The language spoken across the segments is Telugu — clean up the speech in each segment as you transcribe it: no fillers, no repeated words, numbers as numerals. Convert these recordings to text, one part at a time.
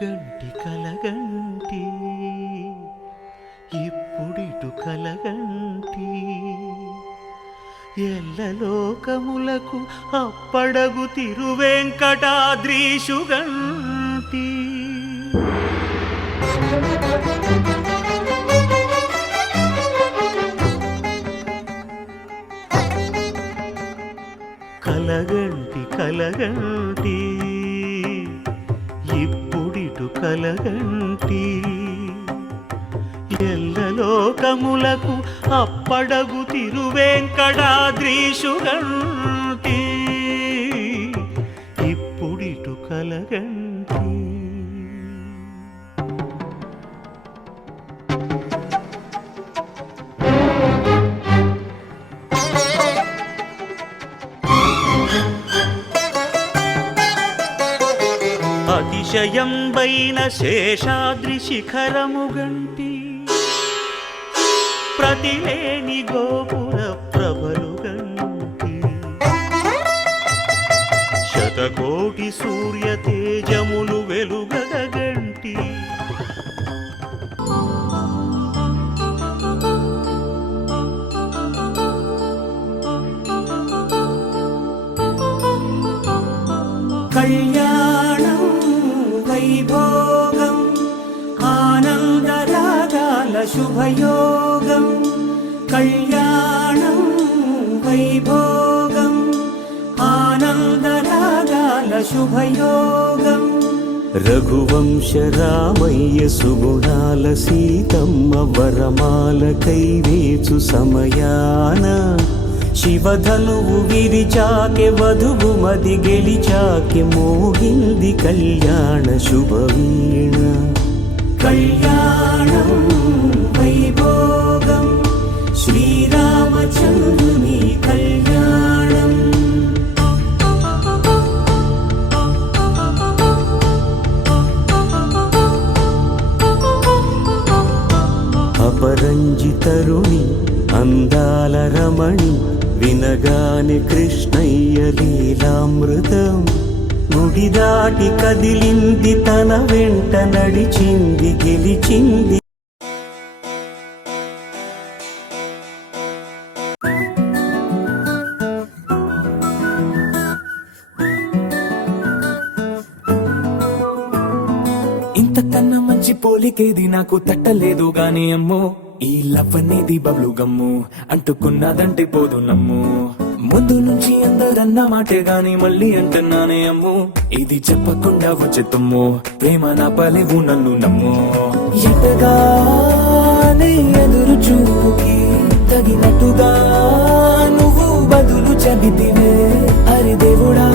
కలగంటి కలగంటి ఇప్పుడిటు కలగంటి ఎల్లలోకములకు అప్పడగు తిరువెంకటాద్రీషుగంటి కలగంటి కలగంటి ఇప్పుడిటు కలగంటి ఎల్లలోకములకు అప్పడగు తిరువెంకటాద్రీషుగంటి ఇప్పుడిటు కలగంటి అతిశయంబైన శేషాద్రి శిఖరముగంటి ప్రతిలేని గోపుర ప్రభలుగంటి శతకోటి సూర్య తేజములు వెలుగగంటి కళ్యాణం వైభోగం ఆనందరాగాల శుభయోగం కళ్యాణం వైభోగం ఆనందరాగాల శుభయోగం రఘువంశ రామయ్య సుగుణాల సీతమ్మ వరమాల కైవేచు సమయాన శివధనువు విరిచాకె వధువు మది గెలిచాకె మోగింది కళ్యాణ శుభవీణ కళ్యాణం వైభోగం శ్రీరామచంద్రుని కళ్యాణం అపరంజి తరుణి అందాల రమణి వినగాని కృష్ణయ్య లీలామృతం గుడి దాటి కదిలింది తన వెంట నడిచింది గెలిచింది ఇంతకన్నా మంచి పోలికేది నాకు తట్టలేదు గాని అమ్మో ఈ లవ్ అనేది బబ్లు గమ్ము అంటుకున్నదంటే పోదు నమ్ము ముందు నుంచి అందరన్న మాటే గాని మళ్ళీ అంటున్నానే అమ్ము ఇది చెప్పకుండా వచ్చే తుమ్ము ప్రేమ నా పలేవు నన్ను నమ్ము ఎంతగానే ఎదురు చూకి తగినట్టుగా నువ్వు బదులు చెబితివే అరి దేవుడా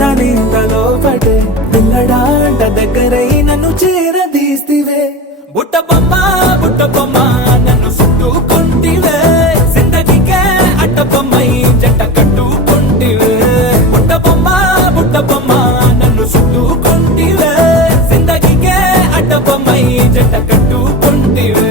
దాని తలో పడే పిల్లడాంట దగ్గరై నన్ను చేరదీస్తివే బుట్ట బొమ్మ నన్ను చుట్టుకుంటివే జిందగీకే అట్ట బొమ్మై జంట కట్టుకుంటివే బుట్ట బొమ్మ నన్ను చుట్టుకుంటివే జిందగీకే అట్ట బొమ్మై జంట కట్టుకుంటివే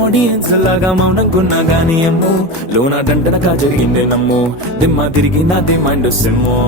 ఆడియన్స్ లాగా మౌనంకున్నా గానీ అమ్ము లోన దండనగా జరిగిందే నమ్ము దిమ్మ తిరిగి నాది మైండ్ సిమ్ము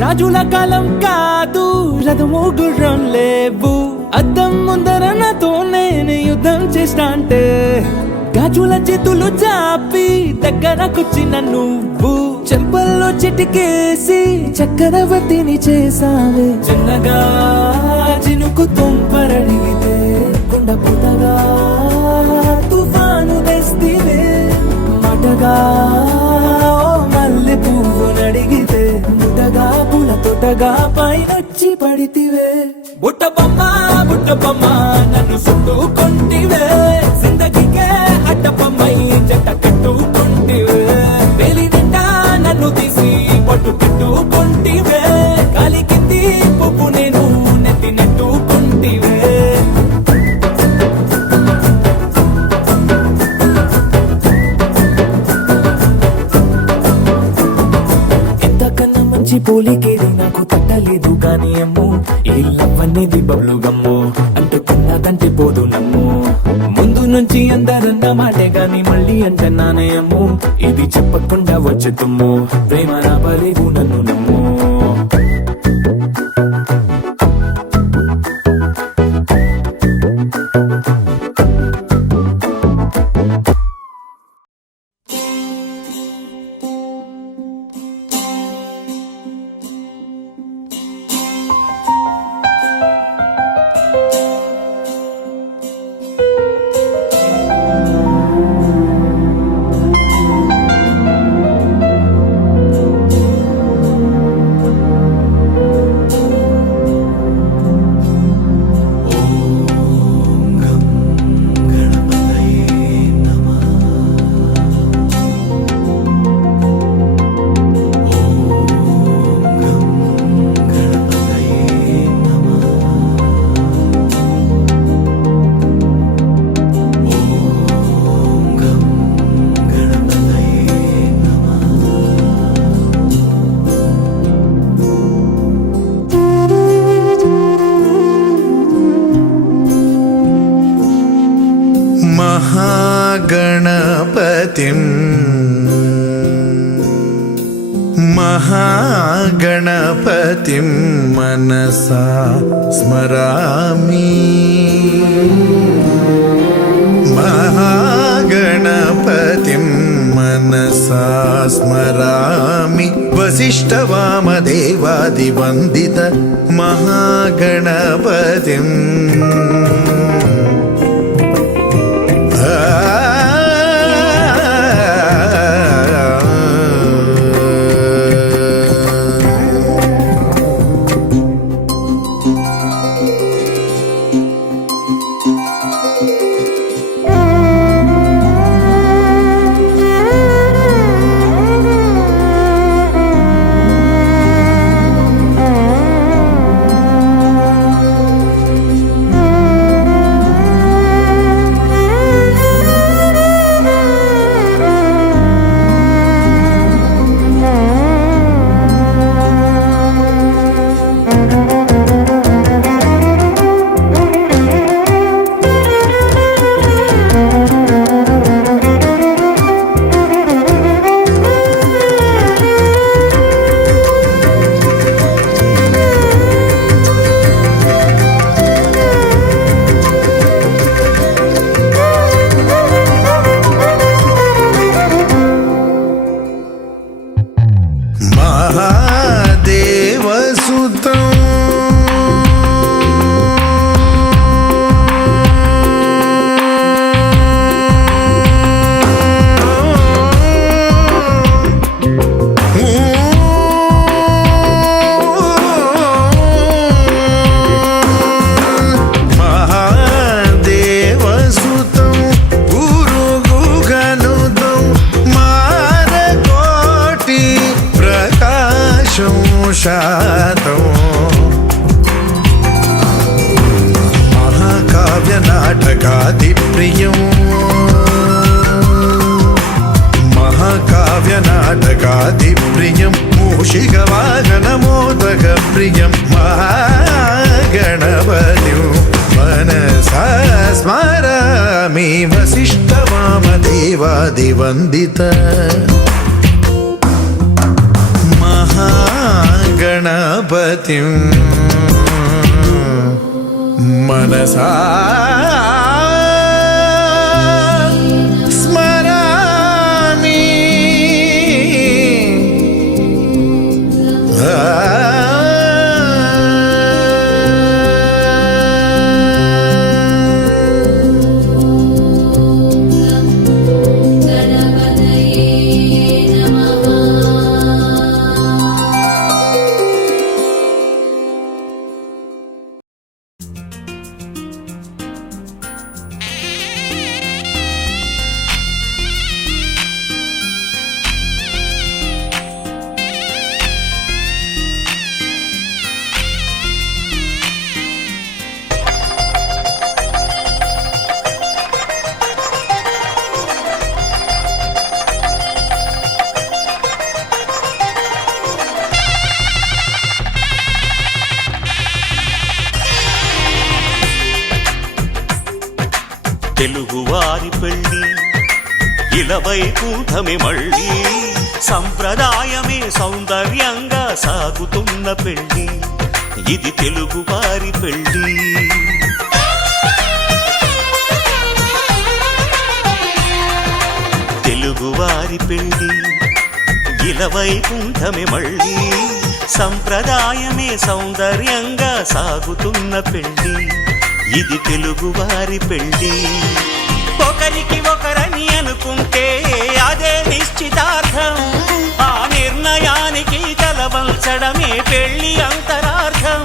రాజుల కాలం కాదు రథము గుర్రం లేవు అద్దం ముందర నాతో నేను యుద్ధం చేస్తా అంటే గాజుల చేతులు చాపి దగ్గరకొచ్చిన నువ్వు చెంపల్లో చిటికేసి చక్రవర్తిని చేసావే చిన్నగా చినుకు తుంపరడిగితే కుండ పుటగా తుఫాను తెస్తివే మాటగా మల్లె పువ్వు నడిగితే ముదగా పూల తోటగా పైనొచ్చి పడితివే బుట్ట బొమ్మ అయ్యప్పమ్మ నన్ను చుట్టుకుంటివే జిందగీకే అడ్డప్పమ్మై జంట కట్టుకుంటివే వేలి నిండా నన్ను తీసి పట్టు పెట్టుకుంటివే కాలి కింది పువ్వు నేను నెత్తి నెట్టుకుంటివే ఇంతకన్నా మంచి పోలికేది నాకు తట్టలేదు గాని అమ్మో ఈ లవ్ అనేది బబ్లు గమ్ము అంటుకున్నదంటే పోదు నమ్ము ముందు నుంచి అందరన్న మాటే గాని మళ్ళీ అంటున్నానే అమ్ము ఇది చెప్పకుండా వచ్చే తుమ్ము ప్రేమ రాబలేవు నన్ను నమ్ము महागणपतिं मनसा स्मरामि महागणपतिं मनसा स्मरामि वसिष्ठवामदेवादिवन्दित महागणपतिम् महाकाव्यनाटकादिप्रियं महाकाव्यनाटकादिप्रियं मूषिकवाहनमोदकप्रियं महागणपतिं मनसा स्मरामि वसिष्ठवामदेवादिवन्दित महागणपतिं मनसा स्मरामि తెలుగువారి పెళ్ళి ఇలవైకుంఠమే మళ్ళీ సంప్రదాయమే సౌందర్యంగా సాగుతున్న పెళ్ళి ఇది తెలుగువారి పెళ్ళి తెలుగువారి పెళ్ళి ఇలవైకుంఠమే మళ్ళీ సంప్రదాయమే సౌందర్యంగా సాగుతున్న పెళ్ళి ఇది తెలుగువారి పెళ్ళి ఒకరికి ఒకరని అనుకుంటే అదే నిశ్చితార్థం ఆ నిర్ణయానికి తలవంచడమే పెళ్లి అంతరార్థం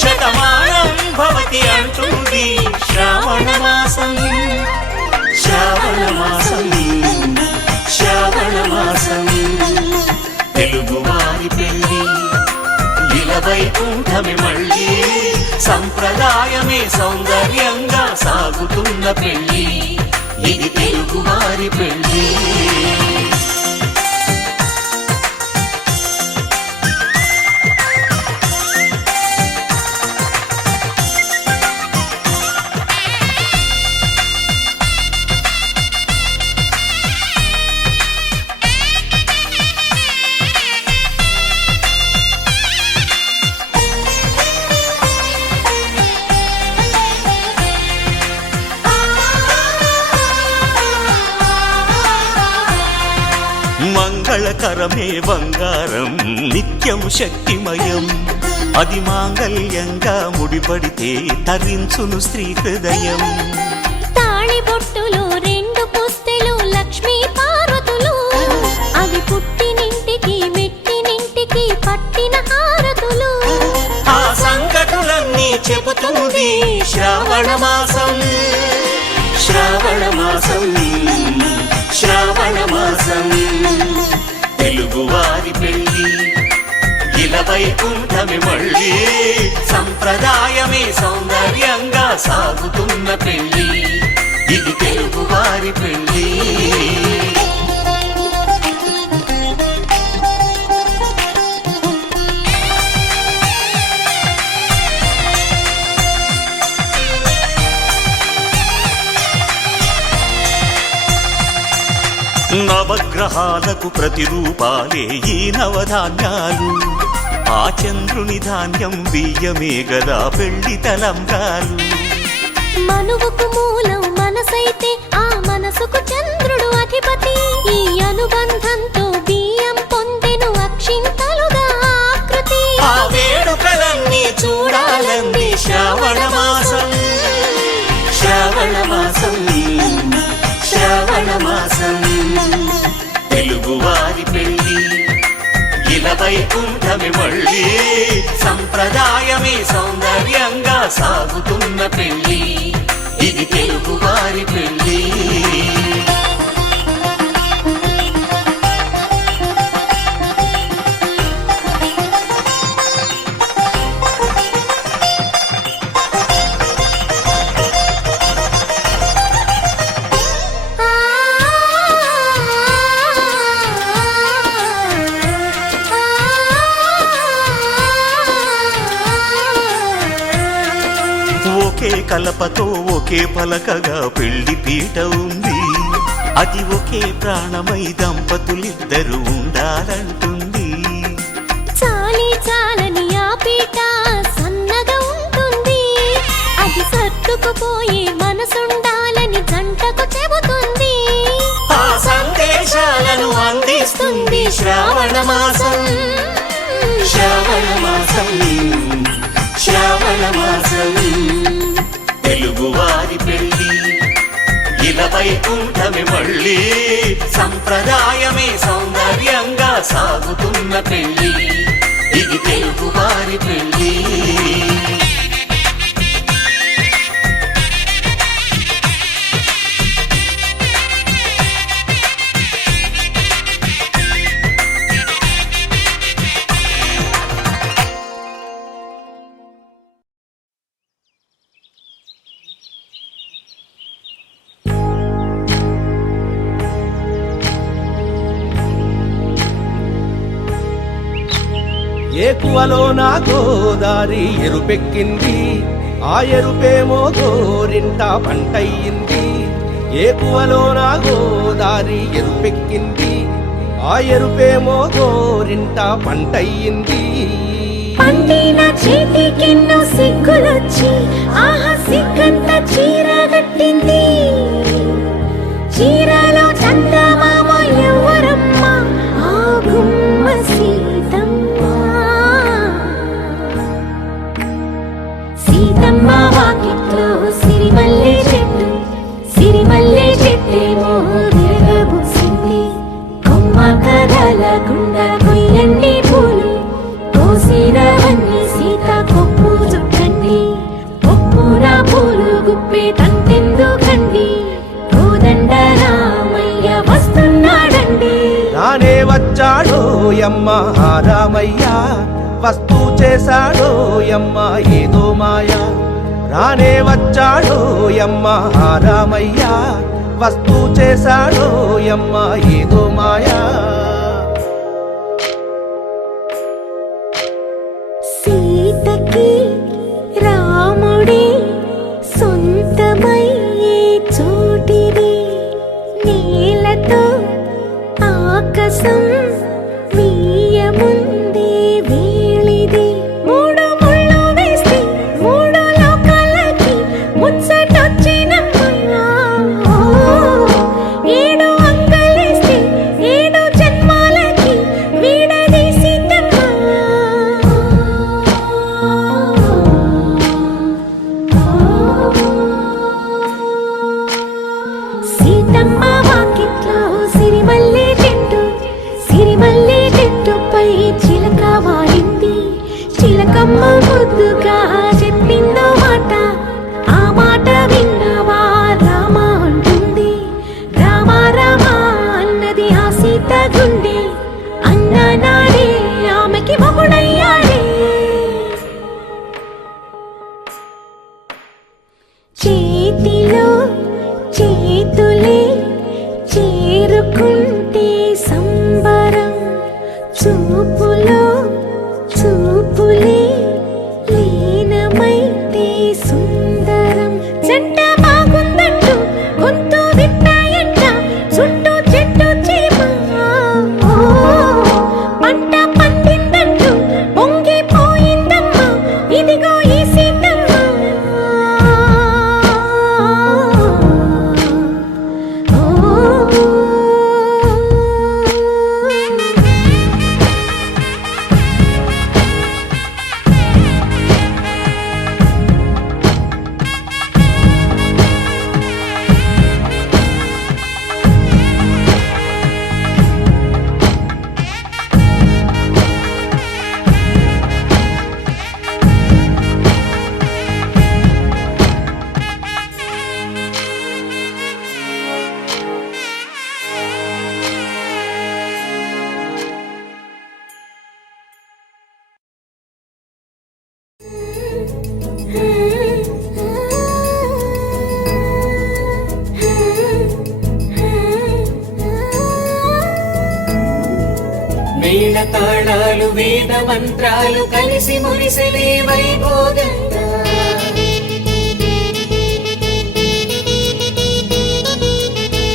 శతమానం భవతి అంటుంది శ్రావణ మాసం శ్రావణ మాసం శ్రావణ మాసం తెలుగువారి పెళ్ళి ఇలవైకుంఠమే మళ్ళీ సంప్రదాయమే సౌందర్యంగా సాగుతున్న పెళ్ళి ఇది తెలుగువారి పెళ్ళి మంగళకరమే బంగారం నిత్యం శక్తిమయం అది మాంగళ్యంగా ముడిపడితే తరించును స్త్రీ హృదయం తాళిబొట్టులో రెండు పుస్తెలు లక్ష్మీ పార్వతులు అవి పుట్టినింటికి మెట్టినింటికి పట్టిన హారతులు ఆ సంగతులన్నీ చెబుతుంది శ్రావణ మాసం శ్రావణ మాసం శ్రావణ మాసం తెలుగువారి పెళ్ళి ఇలవైకుంఠమే మళ్ళీ సంప్రదాయమే సౌందర్యంగా సాగుతున్న పెళ్ళి ఇది తెలుగువారి పెళ్ళి నవగ్రహాలకు ప్రతిరూపాలే ఈ నవధాన్యాలు ఆ చంద్రుని ధాన్యం బియ్యమే గదా పెళ్లి తలంబ్రాలు మనువుకు మూలం మనసైతే ఆ మనసుకు చంద్రుడు అధిపతి ఈ అనుబంధంతో బియ్యం పొందెను అక్షింతలుగా ఆకృతి ఆ వేడుకలన్నీ చూడాలంది శ్రావణ మాసం శ్రావణ మాసం శ్రావణ మాసం తెలుగువారి పెళ్ళి ఇలవైకుంఠమే మళ్ళీ సంప్రదాయమే సౌందర్యంగా సాగుతున్న పెళ్ళి ఇది తెలుగువారి పెళ్ళి ఒకే కలపతో ఒకే పలకగా పెళ్లి పీట ఉంది అది ఒకే ప్రాణమై దంపతులిద్దరు ఉండాలంటుంది చాలి చాలని ఆ పీట సన్నగా ఉంటుంది అది సర్దుకుపోయే మనసుండాలని జంటకు చెబుతుంది ఆ సందేశాలను అందిస్తుంది శ్రావణ మాసం శ్రావణ మాసం శ్రావణ మాసం తెలుగువారి పెళ్ళి ఇలవైకుంఠమే మళ్ళీ సంప్రదాయమే సౌందర్యంగా సాగుతున్న పెళ్ళి ఇది తెలుగువారి పెళ్ళి ఏకువలో నా గోదారి ఎరుపెక్కింది ఆ ఎరుపేమో గోరింట పంటయ్యింది, ఏకువలోన గోదారి ఎరుపెక్కింది. ఆ ఎరుపేమో గోరింట పంటయ్యింది. పండిన చేతికెన్నో సిగ్గులొచ్చి ఆహా సిగ్గంత చీర కట్టింది. చీరలో చందమామ ఎవరమ్మ, ఆ గుమ్మ సీతమ్మ. సీతమ్మ వాకిట్లో సిరిమల్లె చెట్టు, సిరిమల్లె చెట్టేమో విరగబూసింది. కొమ్మ కదలకుండా కొయ్యండి పూలు, కోసినవన్నీ సీత కొప్పు చుట్టండి. కొప్పున పూలు గుప్పే తంతెందుకండి, కోదండ రామయ్య వస్తున్నాడండి. రానే వచ్చాడో యమ్మ ఆ రామయ్య, వస్తూ చేశాడో యమ్మ ఏదో మాయా. రానే వచ్చాడో యమ్మ ఆ రామయ్య, వస్తూ చేశాడో యమ్మ ఏదో మాయా. సీతకి రాముడే సొంతమయ్యే చోటిది, నేలతో ఆకాశం వీయముందే వేళిది. మూడు ముళ్ళు వేస్తే మూడు లోకాలకి ముచ్చటొచ్చినమ్మా. ఏడు అంగలేస్తే ఏడు జన్మాలకి వీడదీసిద్దమ్మా. సీతమ్మ వాకిట్లో సిరిమల్లె చెట్టు, సిరిమల్లె చెట్టుపై చిలక వాలింది. చిలకమ్మ ముద్దుగా చెప్పిందో మాట, ఆ మాట విన్నవా రామ అంటుంది. రామ రామ అన్నది ఆ సీత గుండె, అన్న నాడే ఆమెకి మొగుడయ్యాడే. చేతిలో చేతులే చేరుకుంటే సంబరం, చూపులో చూపులే లీనమైతే సుందరం. జంట బాగుందంటూ గొంతు విప్పాయంట చుట్టూ చెట్టు చీమ. పంట పండిందంటూ పొంగిపోయిందమ్మా, ఇదిగో ఈ సీతమ్మ. మేళ తాళాలు వేద మంత్రాలు కలిసి మురిసెలే వైభోగంగా.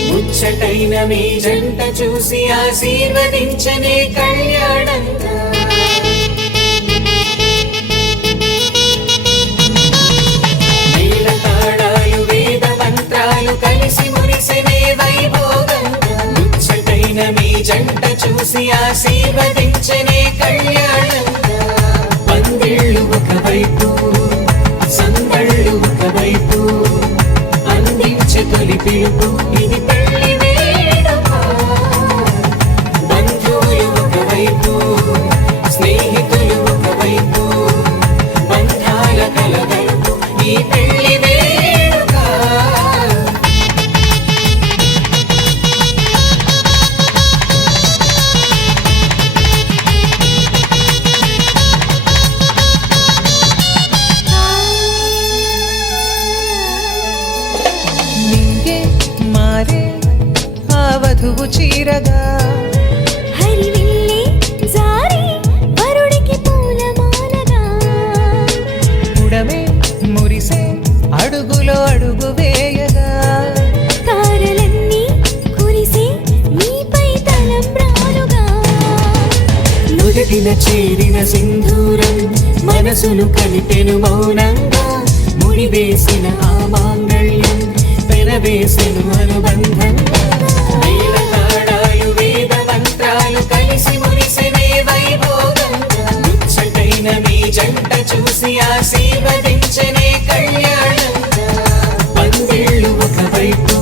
ముచ్చటైన మీ జంట చూసి ఆశీర్వదించనే కళ్యాణంగా. మేళ తాళాలు వేద మంత్రాలు కలిసి మురిసెనే వైభోగంగా. ముచ్చటైన మీ జంట చూసి ఆశీర్వదించనే కళ్యాణంగా. పందిళ్ళు ఒకవైపు సందళ్ళు ఒకవైపు, అందించే తొలి పిలుపు ఇది పెళ్లి వేడుక. బంధువులు ఒకవైపు స్నేహితులు ఒకవైపు, బంధాల కలగలుపు ఈ పెళ్లి వేడుక. నింగే మారే ఆ వధువు చీరగా, హరివిల్లే జారి వరుడికి పూలమాలగా. పుడమే మురిసే అడుగులో అడుగు వేయగా తారలన్నీ కురిసి నీపై తలంబ్రాలుగా నుదిటిన చేరిన సింధూరం మనసును కలిపెను మౌనంగా ముడివేసిన ఆ మాంగళ్యం పెనవేసెను అనుబంధంగా వేల తాళాలు వేద మంత్రాలు కలిసి మురిసెనే వైభోగంగా ముచ్చటైన మీ జంట చూసి ఆశీర్వదించనే కళ్యాణంగా పందిళ్ళు ఒకవైపు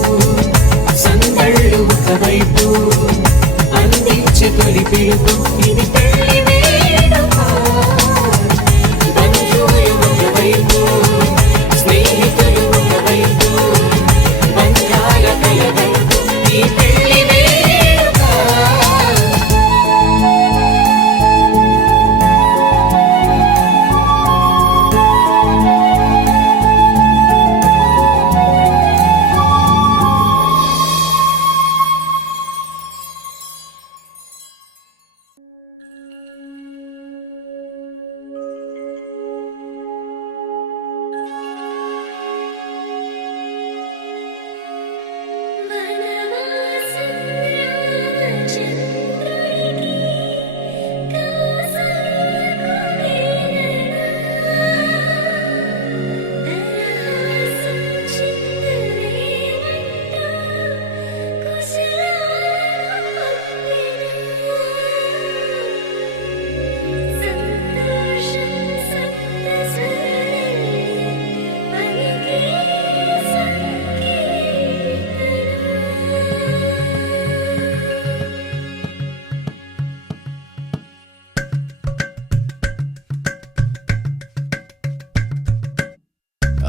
సందళ్ళు ఒకవైపు అందించే తొలి పిలుపు ఇది పెళ్లి వేడుక బంధువులు ఒకవైపు స్నేహితులు ఒకవైపు బంధాల కలగలుపు ఈ పెళ్లి వేడుక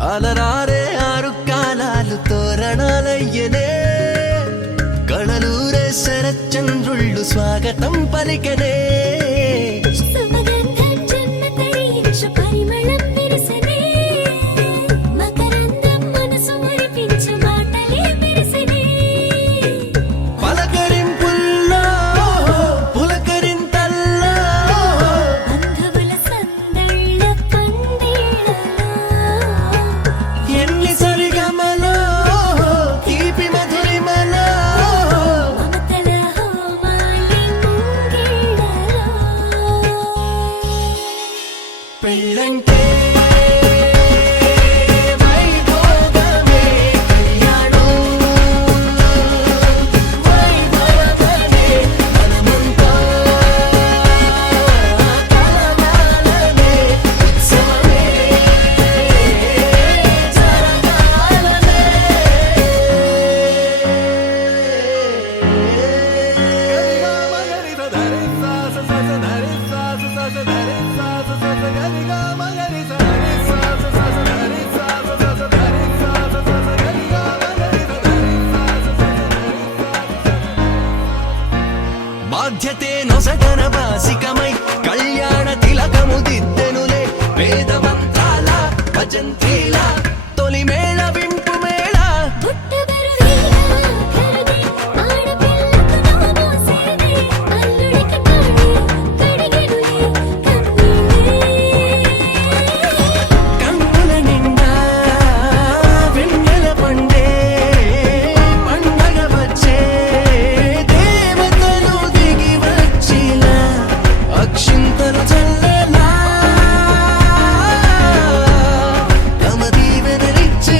అలరారే ఆరు కాలాలు తోరణాలయ్యనే కళలూరే శరచంద్రుళ్ళు స్వాగతం పలికనే సుమగంధం జన్మ తరించు పరిమళం విరసనే మకరందం మనసు మురిపించు మాటలే విరసనే పలకరింపుల్లో పులకరింతల్లో బంధువుల సందళ్ళ పందిళ్ళలో ఎన్ని సరిగమలో తీపి మధురిమలో మమతల హోమాలి ముంగిళ్ళలో పెళ్ళంటే వైభోగమే కళ్యాణం వైభవమే మనమంతా కలగాలనే ఉత్సవమే బాధ్యతే నొసగన బాసికమై కళ్యాణ తిలకము దిద్దెనులే వేదమంత్రాల భజంత్రీల తొలి మేళ వింపు మేళ పుట్టబరు వీణా కరుదే ఆడపిల్లకు నోమోసేదే అల్లుడికి తాళి కడిగెనులే కన్నీళ్ళే కన్నుల నిండా వెన్నెల పండే పండగ వచ్చే దేవతలు దిగి వచ్చిలా అక్షింతలు చల్లలా తమ దీవెనలిచ్చే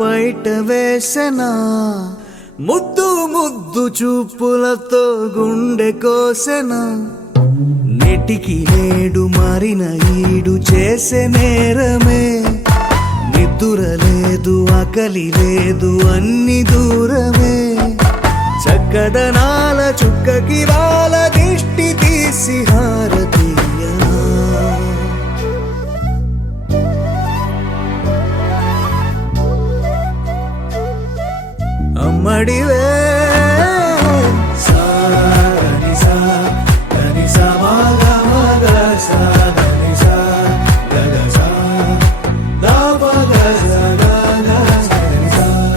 బయట వేసెనా ముద్దు ముద్దు చూపులతో గుండె కోసెనా నెటికి నేడు మారిన ఈడు చేసే నేరమే నిద్దుర లేదు ఆకలి లేదు అన్ని దూరమే చక్కదనాల చుక్కకి వాళ్ళ దిష్టి తీసి హారతీయనా అమ్మడివే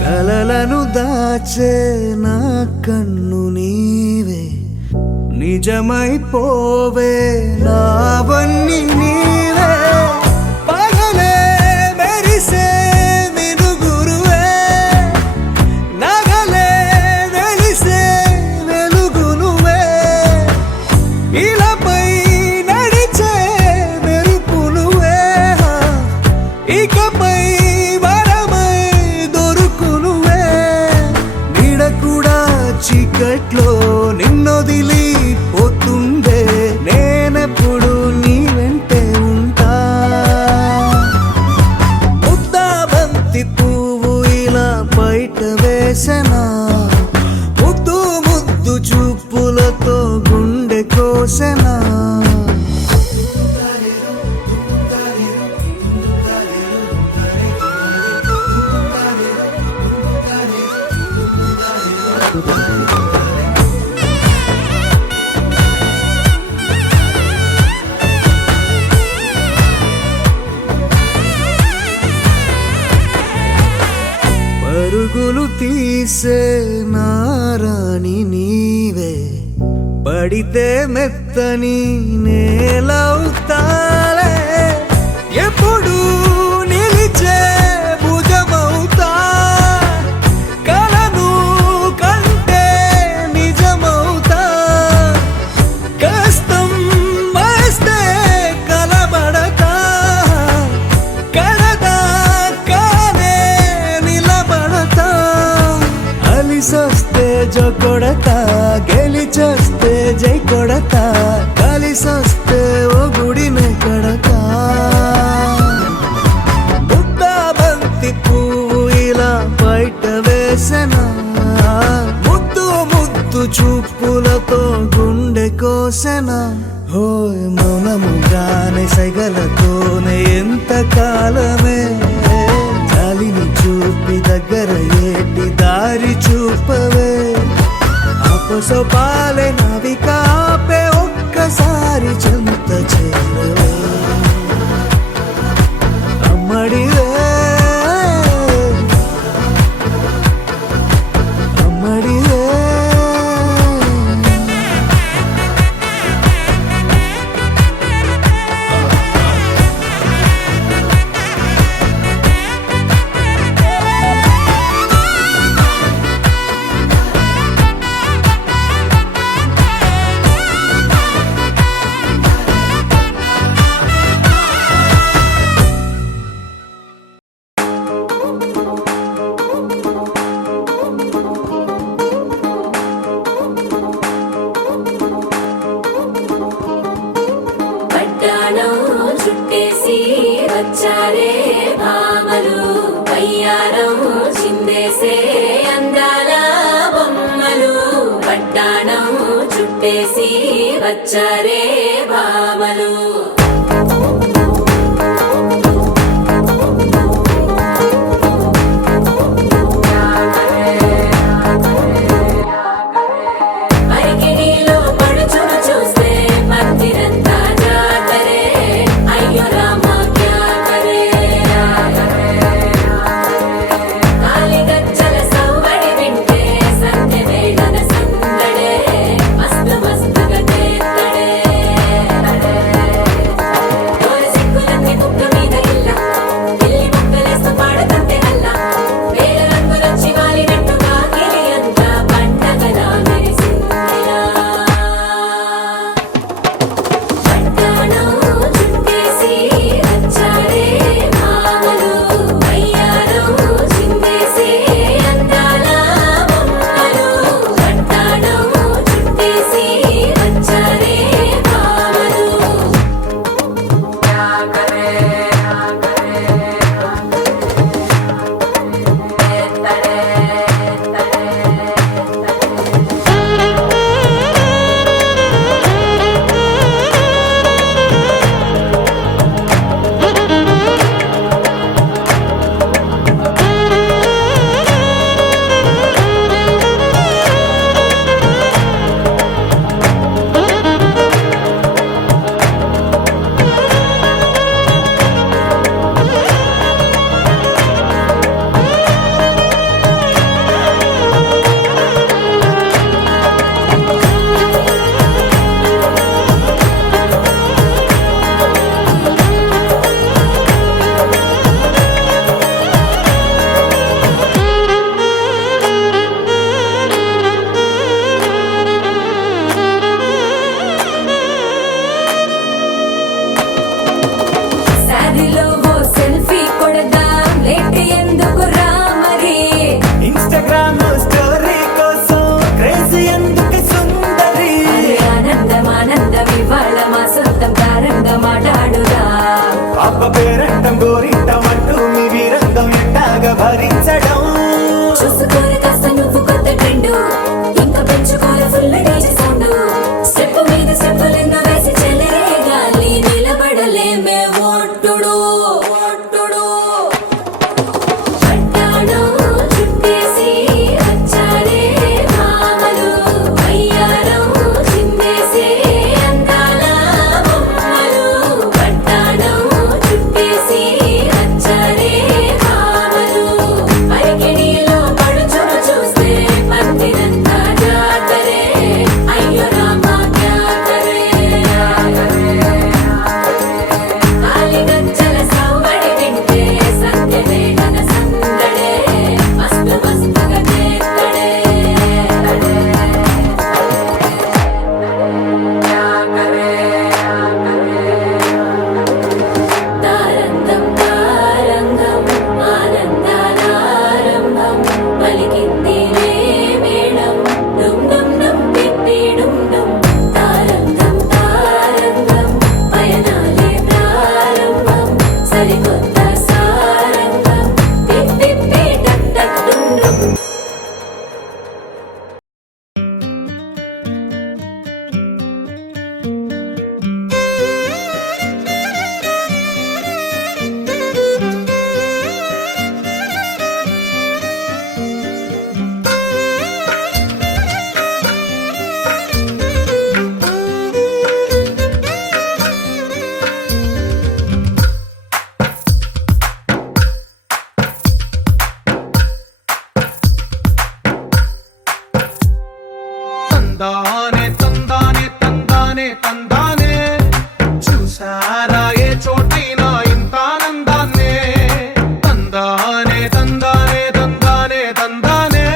కలలను దాచే నా కన్ను నీవే నిజమైపోవే నావన్నీ నీవే పగలే మెరిసే మినుగురువే నగలే వెలిసే వెలుగునువే ఇలాపై నడిచే మెరుపునువే ఇకపై వరమై దొరుకునువే నీడ కూడా చీకట్లో నిన్నొదిలి పోతుందే నేనెప్పుడు నీ వెంటే ఉంటా ముద్దాబంతి పువ్వు ఇలా బయట వేసెనా ముద్దు ముద్దు చూపులతో గుండె కోసెనా పరుగులు తీసే నారాణి నీవే పడితే మెత్తని నేలవుతాలే ఎప్పుడు నిలిచే భుజమవుతా కలను కంటే నిజమవుతా కష్టం వస్తే కలబడతా కడదాకానే నిలబడతా అలిసొస్తే జో కొడతా గెలిచొస్తే జై కొడతా కలిసొస్తే ఓ గుడినే కడతా ముద్దాబంతి పువ్వు ఇలా బయట వేసెనా ముద్దు ముద్దు చూపులతో గుండె కోసెనా హోయ్ మౌనముగానే సైగలతోనే ఎంత కాలమే జాలిని చూపి దగ్గర ఏటి దారి చూపవే అపసోపాలే నావికాపే ఒక్కసారి చెంత చేరవే అమ్మడివే అమ్మడివే పట్టాణం చుట్టేసి వచ్చారే భామలు పయ్యారం చిందేసే అందాల బొమ్మలు పట్టాణం చుట్టేసి వచ్చారే భామలు అరికిణీలో పడుచును చూస్తే మందిరంతా జాతరే అయ్యో రామా క్యా కరే కాలిగజ్జల సవ్వడి వింటే సంధ్య వేళన సందడే మస్తు మస్తుగా చేత్తడే చెప్పులిందు వేసి చెలరే గాలి నిలబడలేమే ఒట్టుడు ఒట్టుడు పట్టాడు చుట్టేసి వచ్చారే భామలు అయ్యారం చిందేసే అందాల బొమ్మలు పట్టాడు చుట్టేసి వచ్చారే భామలు పరికిణీలో పడుచును చూస్తే పత్తినంతా జాతరే అయ్యో రామ జాతరే కాలిగజ్జల సవ్వడి వింటే సత్యమే గన సందడే మస్తు మస్తుగా చేత్తడే తారంగం తారంగం ఆనందానారంభం పలికింది రే మేడం డుమ్ డుమ్ డుమ్ పిప్పి డుమ్ డుమ్ తారంగం తారంగం పయనాలే ప్రారంభం సరికొత్త సారంగం పిప్పి టక్ టక్ డుమ్ డుమ్ తందానే తందానే తందానే తందానే చూసారా ఏ చోటైనా ఇంత ఆనందాన్నే తందానే తందానే తందానే తందానే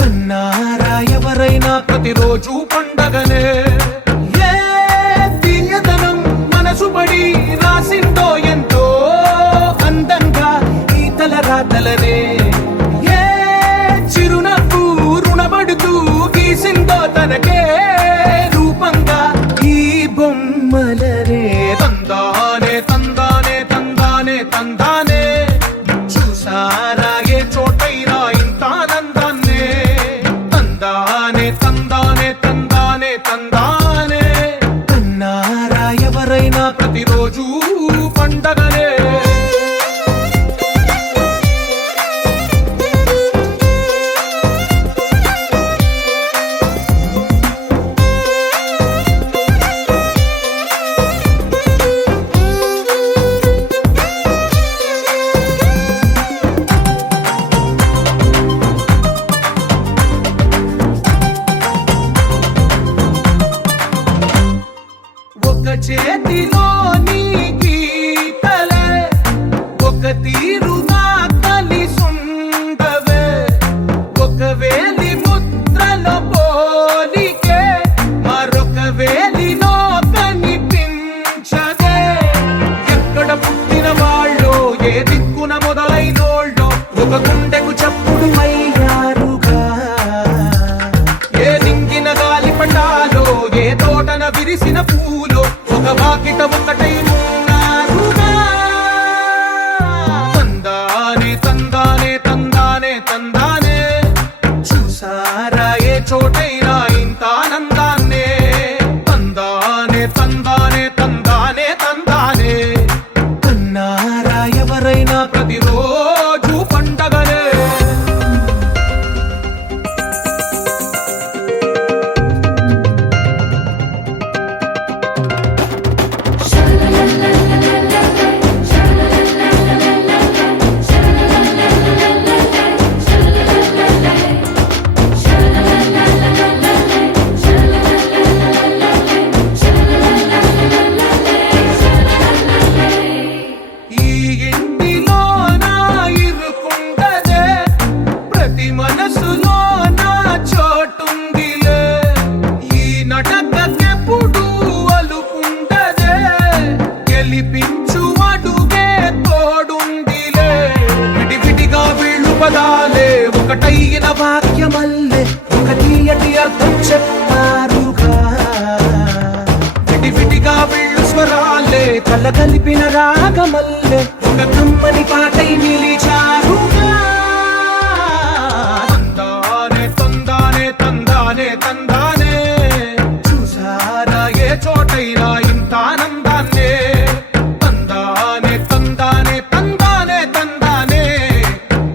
కన్నారా ఎవరైనా ప్రతిరోజు పండగనే ఏ తీయదనం మనసు పడి రాసిందో ఎంతో అందంగా ఈ తలరాతలనే ఏ చిరునవ్వు రుణపడుతూ గీసిందో తనకే రూపంగా ఈ బొమ్మలనే తందానే తందానే తందానే తందానే చూసారా ఏ చోటైనా ఇంత ఆనందాన్నే తందానే తందానే తందానే తందానే కన్నారా ఎవరైనా ప్రతిరోజు పండగనే ఒక చేతిలో నీ గీతలే ఒక తీరుగా కలిసుండవే ఒక వేలి ముద్రలో పోలికే మరొక వేలిలో కనిపించదే ఎక్కడ పుట్టిన వాళ్ళో ఏ దిక్కున మొదలైనోళ్ళో ఒక గుండెకు చప్పుడు అయ్యారుగా ఏ నింగిన గాలి పటాలో ఏ తోటన విరిసిన పూలో ఒక వాకిట ఒకటై ఉన్నారుగా తందానే తందానే తందానే తందానే చూసారా ఏ చోటైనా ఇంత ఆనందాన్నే తందానే తందానే తందానే తందానే కన్నారా ఎవరైనా ప్రతిరోజు పండగనే ఈ ఇంటిలో నా ఇరుకుండదే ప్రతి మనసులో నా చోటుందిలే ఈ నటకెప్పుడు అలుకుండదే గెలిపించు అడుగే తోడుందిలే విడివిడిగా వీళ్ళు పదాలే ఒకటైన వాక్యమల్లే ఒక తీయటి అర్థం చెప్పారుగా విడివిడిగా వీళ్ళు స్వరాలే కల కలిపిన రాగమల్లే ఒక కమ్మని పాటై నిలిచారుగా తందానే తందానే తందానే తందానే చూసారా ఏ చోటైనా ఇంత ఆనందాన్నే తందానే తందానే తందానే తందానే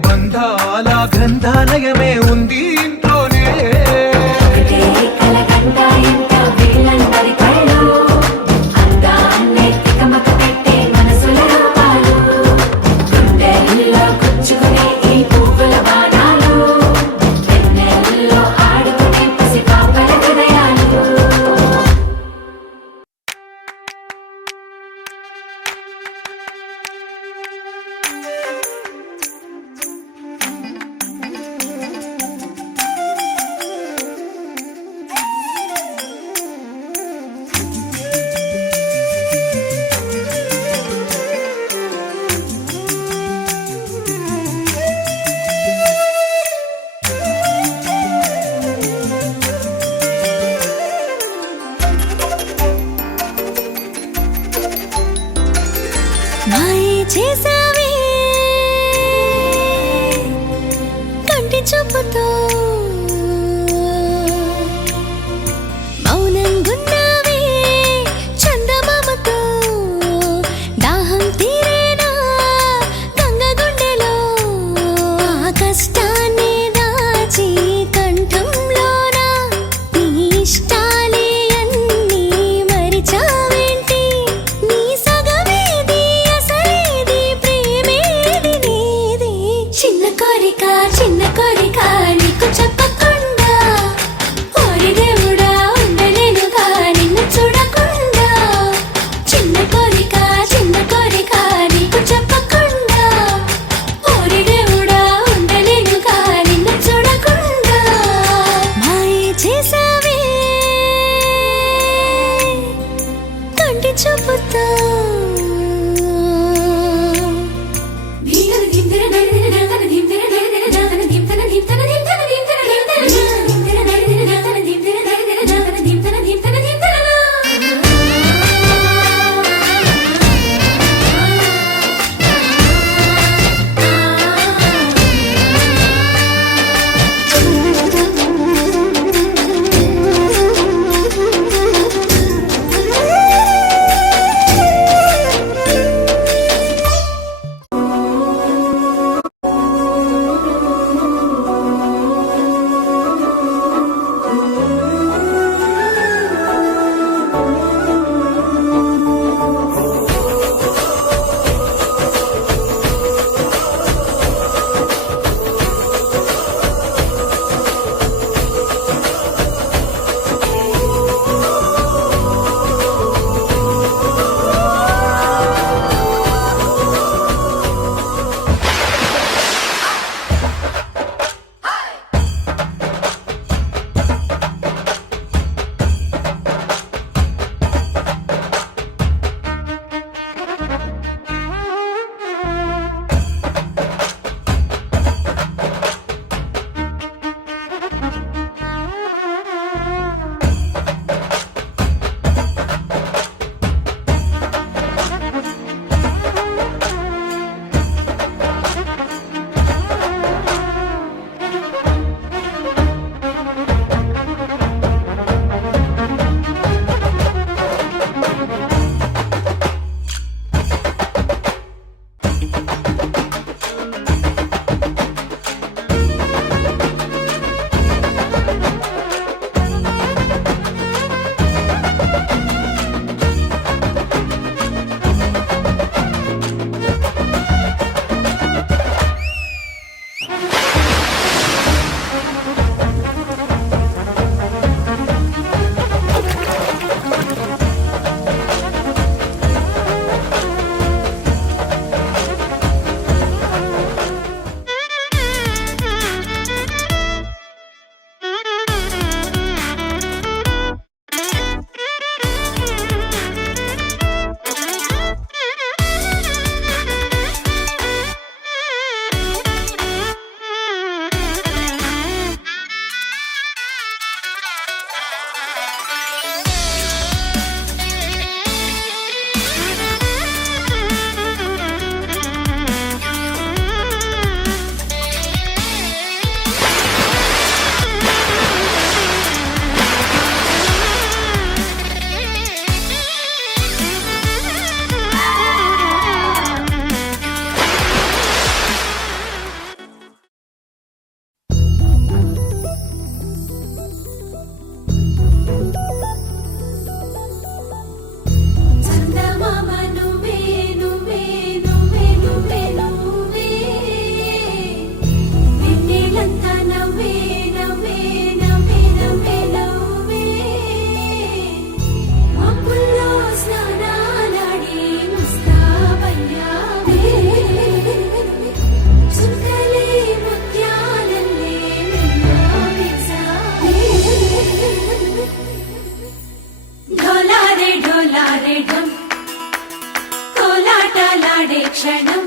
బంధాల గ్రంథాలయమే ఉంది ఇంట్లోనే ఒకటే కలకంట ఇంట వీళ్ళందరి కళ్ళు అందాన్నే తికమక పెట్టే మనసుల రూపాలు గుండెల్లో గుచ్చుకునే ఈ పువ్వుల బాణాలు వెన్నెల్లో ఆడుకునే పసిపాపల హృదయాలు మాయ చేసావే కంటి చూపుతో మౌనంగున్నావే చందమామతో దాహం తీరేనా గంగ గుండెలో ఆ కష్టాన్ని దాచి కంఠంలోన నీ ఇష్టాలే అన్నీ మరిచావేంటి నీ సగమేది అసలేది ప్రేమేది నీది చిన్న కోరిక నీకు చెప్పకుండా ఓరి దేవుడా ఉండలేనుగా నిన్ను చూడకుండా చిన్న కోరిక నీకు చెప్పకుండా ఓరి దేవుడా ఉండలేనుగా నిన్ను చూడకుండా మాయ చేసావే కంటి చూపుతో ఢోలారే ఢం కోలాటలాడే క్షణం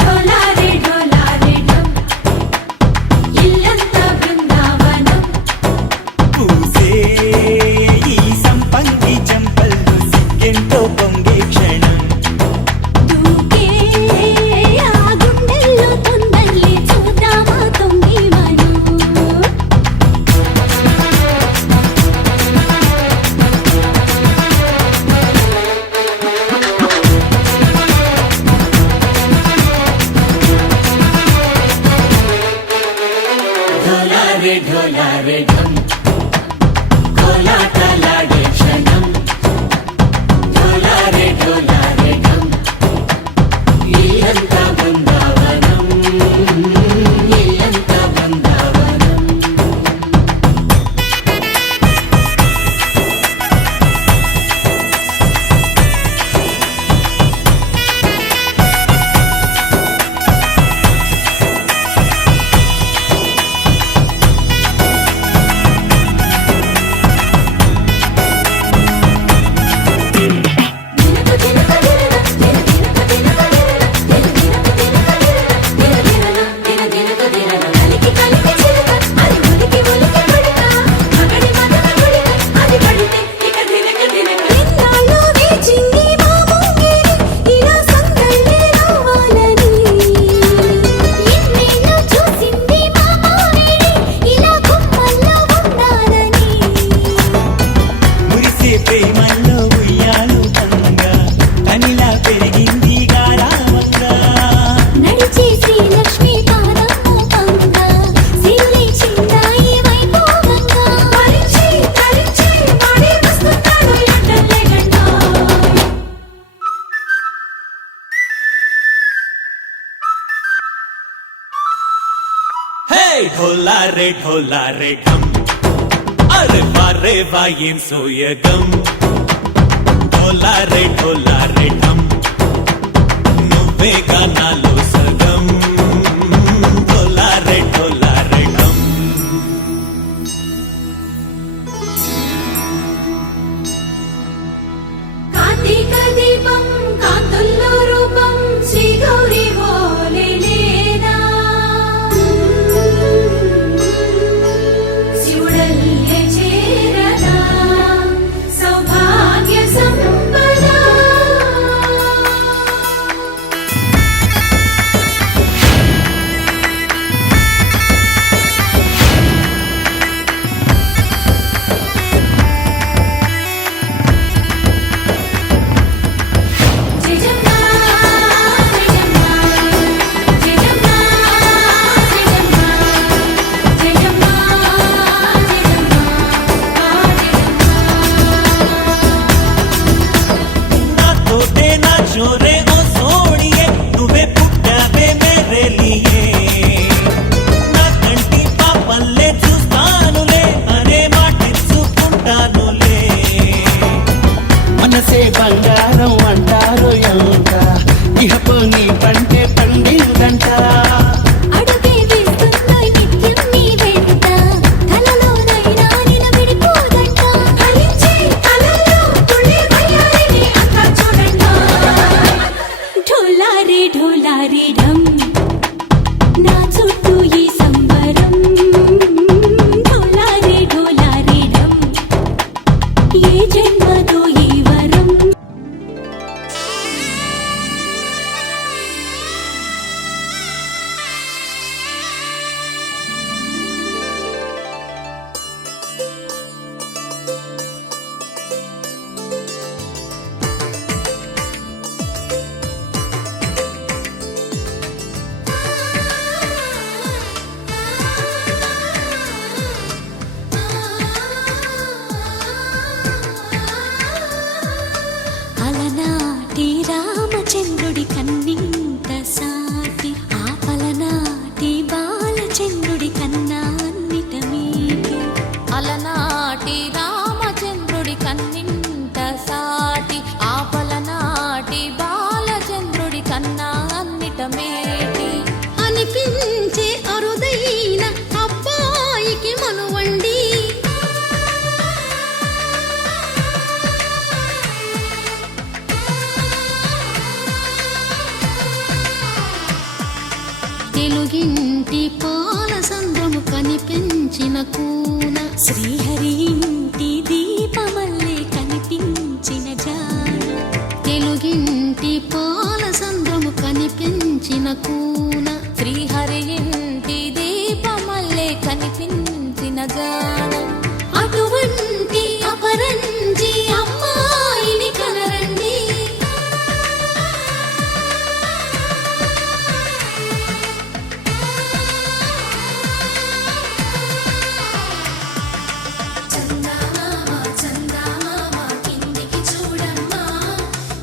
ఢోలారే ఢోలారే ఢం ఇల్లంతా బృందావనం పూసే ఈ సంపంగి చెంపల్లో సిగ్గెంతో పొంగే క్షణం దూకే ఆ గుండెల్లో తొందరలే చూద్దామా తొంగి మనం ढोलारे ढोलारे ढम कोलाटलाडे क्षणम ढोलारे ढोलारे ढम इल्लंता बृंदावनम इल्लंता बृंदावनम మురిసే ప్రేమల్లో ఉయ్యాలు పంగా కనిలా పెరిగింది గారావంగా నడిచే శ్రీలక్ష్మి పాదమ్మ పంగా సిరులే చిందాయి వైభోగంగా పరిచి తరించి వాడే వస్తున్నాడు ఎండలే గండా హే ఢోలారే ఢమ్ అరే వారే వాయేం సోయగం ఢోలారే ఢమ్ నువ్వే గానాలో సగం ఢోలారే ఢమ్ కార్తీక దీపం కాంతుల్లో రూపం శ్రీ గౌరీ ఓలే లేదా శివుడల్లే చేరదా సౌభాగ్య సంపద జయజమ్మా జయజమ్మా జయజమ్మా జయజమ్మా జయజమ్మా నాతోటే నా చోరే ఓ సోడియే నువ్వే పుట్టావే మేరే లియే నా కంటి పాపల్లే చూస్తానులే అనే మాటిచ్చుకుంటానులే మనసే బంగారం అంటారు ఎంత ఇహపు నీ పంటే పండిందంట అడుగే వేస్తున్నాయి నిత్యం నీ వెంట కలలోనైనా నిలబడిపోదంట ఫలించే కలల్లో తుళ్ళే వయ్యారిని అంతా చూడండి ఢోలారే ఢమ్ నా చుట్టూ ఈ సంబరం ఢోలారే ఢమ్ ఏ జన్మదో ఈ వరం అలనాటి రామచంద్రుడి కన్నింత సాటి ఆపలనాటి బాలచంద్రుడి కన్నా అన్నిట మీటి అలనాటి రామచంద్రుడి కన్నింట సాటి ఆపలనాటి బాలచంద్రుడి కన్నా అన్నిట మేటి అనిపించే అరుదైన అబ్బాయికి మనువండి తెలుగింటి పాల సంద్రము కనిపించిన కూన శ్రీహరి ఇంటి దీపమల్లే కనిపించిన జాన తెలుగింటి పాల సంద్రము కనిపించిన కూన శ్రీహరి ఇంటి దీపమల్లే కనిపించిన జాన అటువంటి అపరంజి అమ్మాయిని కనరండి చందమామ చందమామ కిందికి చూడమ్మా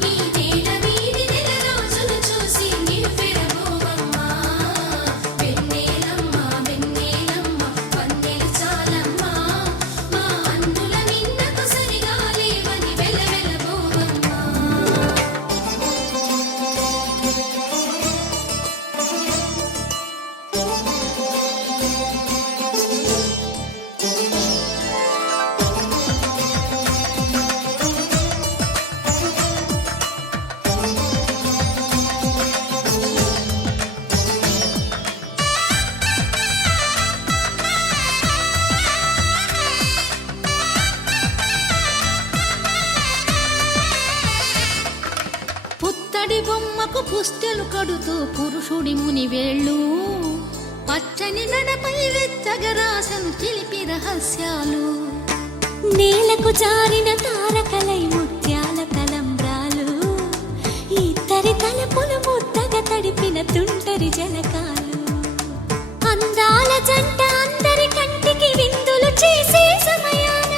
ఈ నేల వీడి నెల రోజులు చూసి నివ్వెరబోవమ్మా వెన్నెలమ్మ వెన్నెలమ్మ వన్నెలు చాలమ్మా మా అన్నుల నిన్నకు సరిగా లేవని వెలవెలబోవమ్మా పుత్తడి బొమ్మకు పుస్తెలు కడుతూ పురుషుడి ముని వేళ్ళు పచ్చని నడపై వెచ్చగరాసను చిలిపి రహస్యాలు నేలకు జారిన తారకలై ముత్యాల తలంబ్రాలు ఇద్దరి తలపులు ముద్దగా తడిపిన తుంటరి జలకాలు అందాల జంట అందరి కంటికి విందులు చేసే సమయాన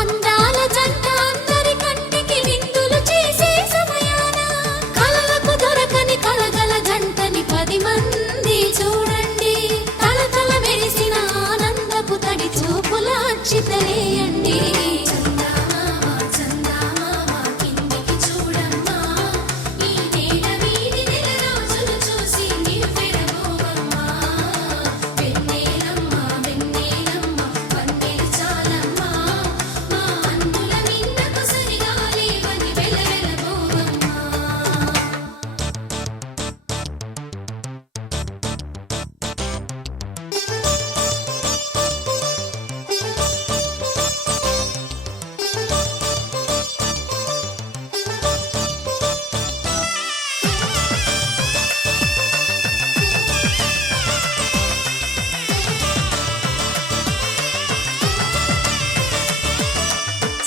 అందాల జంట అందరి కంటికి విందులు చేసే సమయాన కలలకు దొరకని కలగల జంటని 10 మంది చూడండి తలతల మెరిసిన ఆనందపు తడి చూపుల అచ్చితలేయండి చందమామ చందమామ కిందికి చూడమ్మా ఈ నేల వీడి నెల రోజులు చూసి నివ్వెరబోవమ్మా వెన్నెలమ్మ వెన్నెలమ్మ వన్నెలు చాలమ్మా మా అన్నుల నిన్నకు సరిగా లేవని వెలవెలబోవమ్మా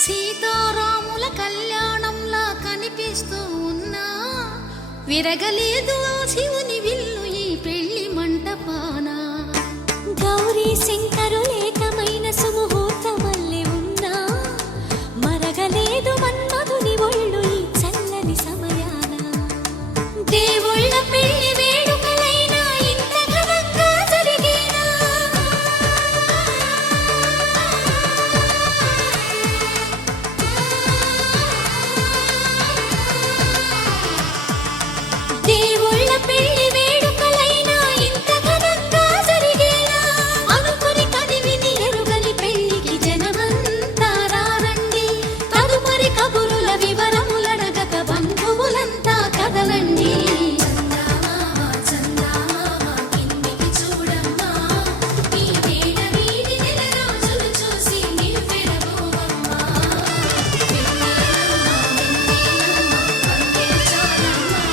సీతారాముల కళ్యాణంలా కనిపిస్తూ ఉన్నా విరగలేదు ఆ శివుని విల్లు ఈ పెళ్లి మంటపాన గౌరీ శంకరు ఏకమైన సుముహూర్తమల్లె ఉన్నా మరగలేదు మన్మధుని ఒళ్ళు ఈ చల్లని సమయాన దేవుళ్ళ పెళ్లి వేడుకలైనా ఇంత ఘనంగా జరిగేనా దేవుళ్ళ పెళ్లి వేడుకలైనా ఇంత ఘనంగా జరిగేలా అనుకుని కదివిని ఎరుగని పెళ్లికి జనమంతా రారండి తదుపరి కబురుల వివరములడగక బంధువులంతా కదలండి చందమామ చందమామ కిందికి చూడమ్మా ఈ నేల వీడి నెల రోజులు చూసి నివ్వెరబోవమ్మా వెన్నెలమ్మ వెన్నెలమ్మ వన్నెలు చాలమ్మా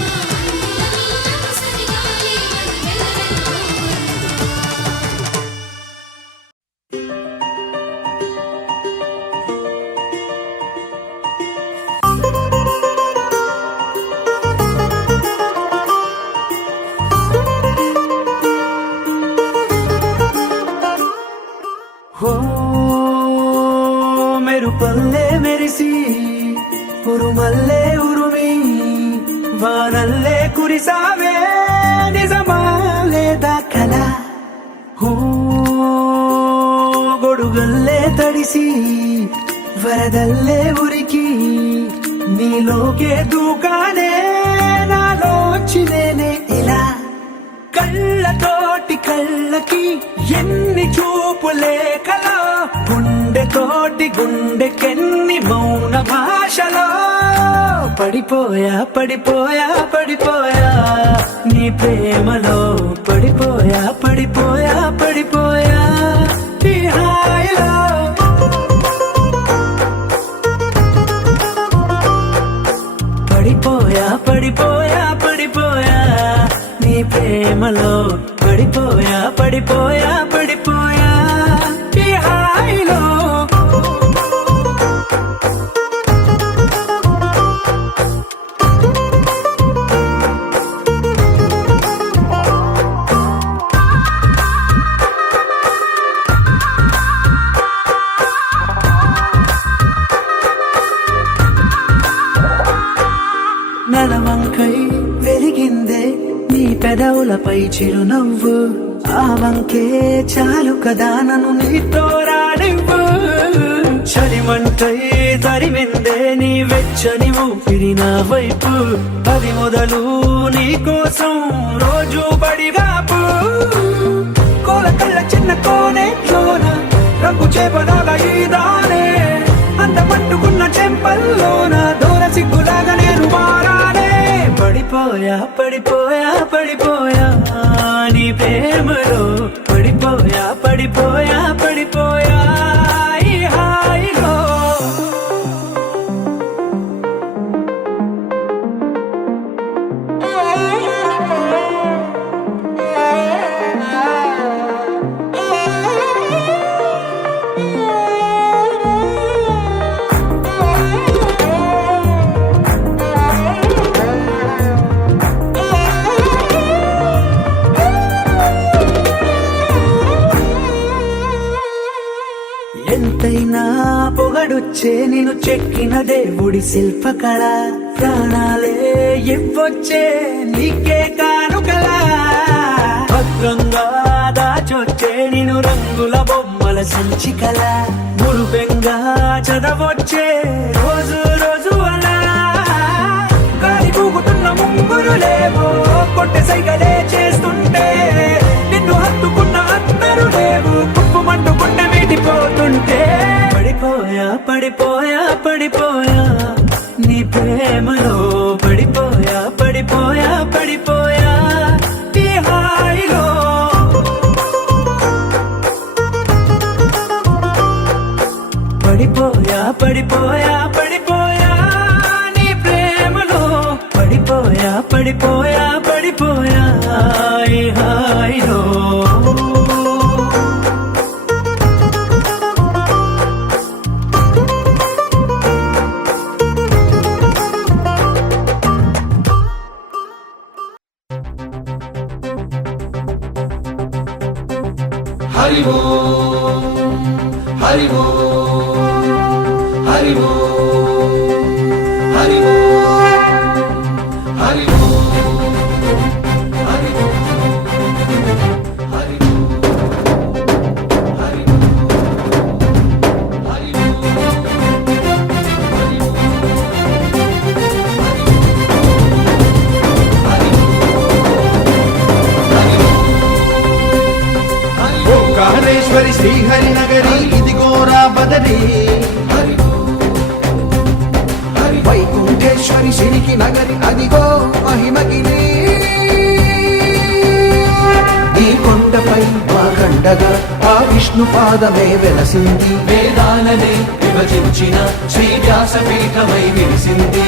మా అన్నుల నిన్నకు సరిగా లేవని హో మెరుపల్లే మెరిసి ఉరుమల్లే ఉరుమి వానల్లే కురిసావే నిజమా లేదా కల హో గొడుగల్లే తడిసి వరదల్లే ఉరికి నీలోకే దూకానే నాలోచి నేనే ఇలా కళ్ళతోటి కళ్ళకి ఎన్ని చూపులే కలో గుండె తోటి గుండెకెన్ని మౌన భాషలో పడిపోయా పడిపోయా పడిపోయా నీ ప్రేమలో పడిపోయా పడిపోయా పడిపోయా ఈ హాయిలో పడిపోయా పడిపోయా పడిపోయా నీ ప్రేమలో పడిపోయా పడిపోయా పడిపోయా ఈ హాయిలో నలవంకై వెలిగిందే నీ పెదవులపై చిరునవ్వు ఆ వంకే చాలు కదా నన్ను నీతో రానివ్వు చలిమంటై తరిమిందే నీ వెచ్చని ఊపిరి నా వైపు పది మొదలు నీ కోసం రోజు బడిగాపు కోల కళ్ళ చిన్న కోనే చోన రంగు చేపలాగా ఈ దానే అందమంటుకున్న చెంపల్లోన దూర సిగ్గులాగా నేను మారానే పడిపోయా పడిపోయా పడిపోయా నీ ప్రేమలో పడిపోయా పడిపోయా పడిపోయా ఈ హాయిలో ఎంతైనా పొగడొచ్చే నేను చెక్కిన దేవుడి శిల్పకళ ప్రాణాలే ఇవ్వొచ్చే నీకే కానుకలా భద్రంగా దాచొచ్చే నేను రంగుల బొమ్మల సంచికల మురుపెంగా చదవొచ్చే రోజు రోజు అలా గాలి కూగుతున్న ముంగురులేవో కొట్టె సైగలే చేస్తుంటే నిన్ను హత్తుకున్న అందరూ లేవు కుప్పుమంటుకుంటే పోతుంటే పడిపోయా పడిపోయా పడిపోయా నీ ప్రేమలో పడిపోయా పడిపోయా పడిపోయా ఈ హాయిలో పడిపోయా పడిపోయా పడిపోయా నీ ప్రేమలో పడిపోయా పడిపోయా పడిపోయా ఈ హాయిలో హరి ఓం హరి ఓం హరి ఓం హరి ఓం హరి ఓం హరి ఓం హరి ఓంకారేశ్వరి శ్రీహరి నగరి ఇదిగోరా బదరి వైకుంఠేశ్వరి సిరికి నగరి అదిగో మహిమగిరి ఈ కొండపై మా గండగా ఆ విష్ణు పాదమే వెలసింది వేదాలనే విభజించిన శ్రీ వ్యాసపీఠమై విరిసింది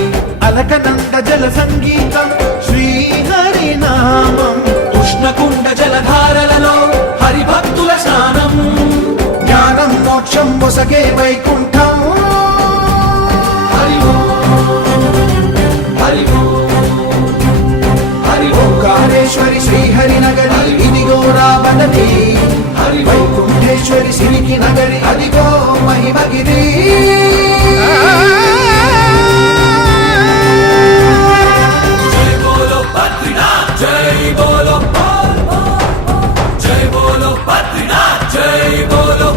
అలకనంద జల సంగీతం శ్రీహరి నామం ఉష్ణకుండ జలధారలలో హరిభక్తుల స్నానం జ్ఞానం మోక్షం మొసగే వైకుంఠం హరి ఓం హరి ఓం హరి ఓం ఓంకారేశ్వరి శ్రీహరి నగరి ఇదిగో రాబదరి హరి ఓం వైకుంఠేశ్వరి సిరికి నగరి అదిగో మహిమగిరి జై బోలో బద్రీనాథ్ జై బోలో జై బోలో బద్రీనాథ్ జై బోలో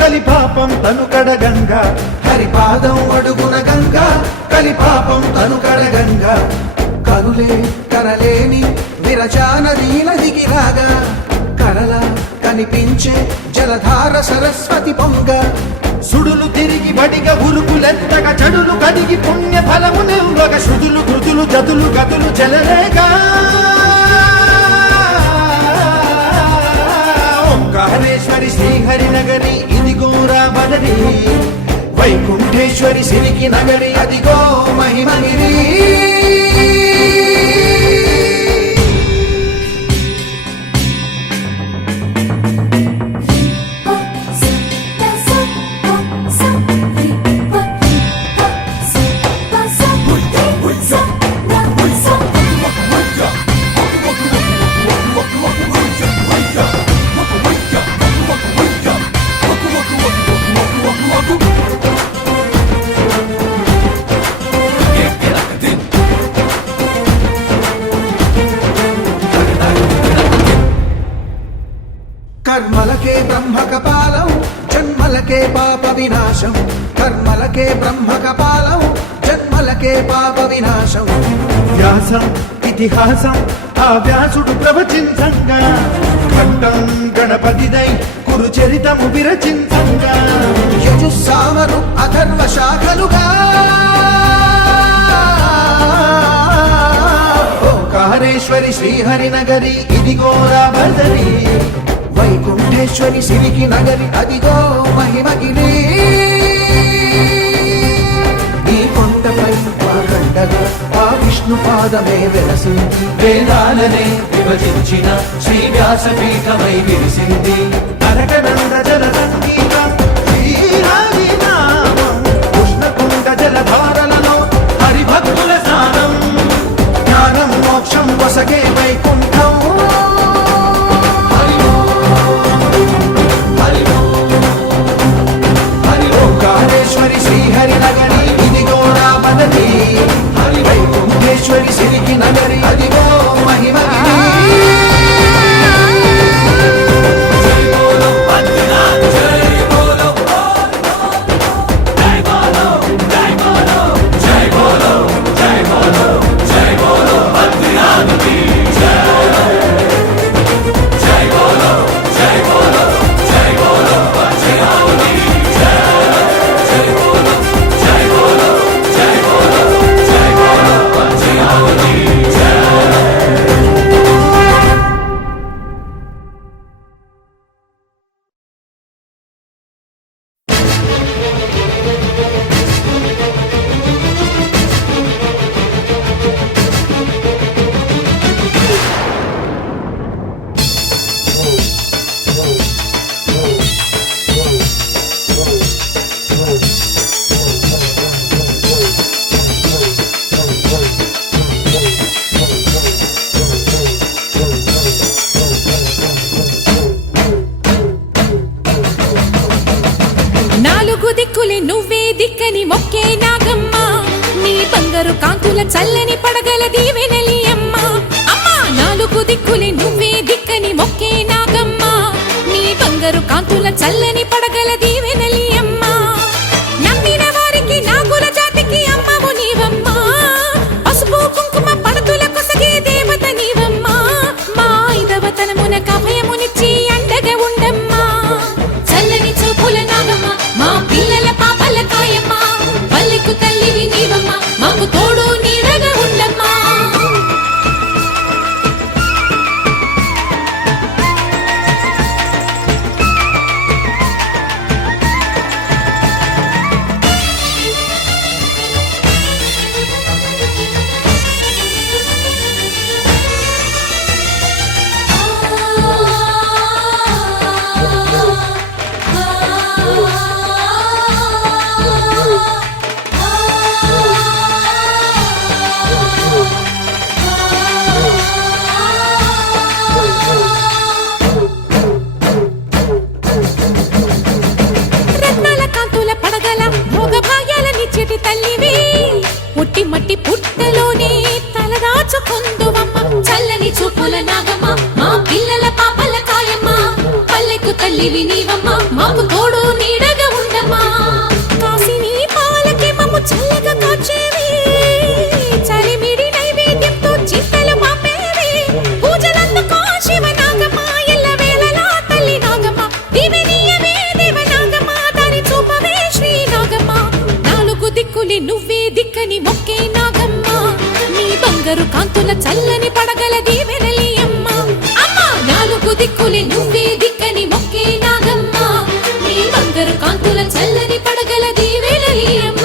కలిపాపం తను కడగంగా హరిపాదం అడుగున గంగా కలిపాపం తను కడగంగా కనులే కరలేని విరచానదీల దిగిరాగా కరలా కనిపించే జలధార సరస్వతి పొంగ సుడులు తిరిగి బడిగా ఉరుకులెత్తగా చెడులు కడిగి పుణ్య ఫలము నివ్వగా శృతులు కృతులు జతులు గతులు చెలరేగా ఓంకారేశ్వరి శ్రీహరి నగరి ఇదిగోరా బదరి వైకుంఠేశ్వరి సిరికి నగరి అదిగో మహిమగిరి కర్మలకే బ్రహ్మ కపాలం జన్మలకే పాప వినాశం కర్మలకే బ్రహ్మ కపాలం జన్మలకే పాప వినాశం వ్యాసం ఇతిహాసం ఆ వ్యాసుడు ప్రవచించంగా ఖండం గణపతిదై కురు చరితము విరచించంగా యజుస్సామరు అథర్వ శాఖలుగా ఓంకారేశ్వరి శ్రీహరి నగరి ఇదిగోరా బదరి వైకుంఠేశ్వరి సిరికి నగరి అదిగో మహిమగిరి ఈ కొండపై వాగండగా ఆ విష్ణు పాదమే వెలసింది వేదాలనే విభజించిన శ్రీ వ్యాసపీఠమై విరిసింది అరకనంద జల సంగీతం శ్రీహరి నామం కృష్ణకుండ జలధారలలో హరిభక్తుల స్నానం జ్ఞానం మోక్షం వసగే వైకుంఠం ఓంకారేశ్వరి శ్రీహరి నగరి ఇదిగోరా బదరి వైకుంఠేశ్వరి సిరికి నగరి అదిగో మహిమగిరి జై బోలో బద్రీనాథ్ జై బోలో జై బోలో జై బోలో జై బోలో జై బోలో జై బోలో బద్రీనాథ్ की జై జై బోలో జై బోలో జై బోలో బద్రీనాథ్ की జై జై బోలో జై బోలో జై బోలో జై బోలో బద్రీనాథ్ की జై నాలుగు దిక్కులే నువ్వే దిక్కని మొక్కే నాగమ్మ నీ బంగారు కాంతుల చల్లని పడగల దీవెనలి అమ్మ అమ్మా నాలుగు దిక్కులే నువ్వే దిక్కని మొక్కే నాగమ్మ నీ బంగారు కాంతుల చల్లని పడగల దీవెనలి అమ్మ నమ్మిన వారికి నాగుల జాతికి అమ్మవు నీవమ్మ పసుపు కుంకుమ పడతుల కొసగే దేవత నీవమ్మ మా ఐదవతనమున కభయమునిచ్చి అండగా ఉండమ్మా చల్లని చూపుల నాగమ్మ మా పిల్లల పాపల కాయమ్మ పల్లెకు తల్లివి నీవమ్మ మాకు తోడు నీడగా ఉండమ్మా పుట్టి మట్టి పుట్టలోనే తలదాచుకుందువమ్మ చల్లని చూపుల నాగమ్మ మా పిల్లల పాపల కాయమ్మ పల్లెకు తల్లివి నీవమ్మ మాకు తోడు దిక్కని మొక్కే నాగమ్మ నీ బంగారు కాంతుల చల్లని పడగల దీవెనలి అమ్మ అమ్మ నాలుగు దిక్కులే నువ్వే దిక్కని మొక్కే నాగమ్మ నీ బంగారు కాంతుల చల్లని పడగల దీవెనలి అమ్మ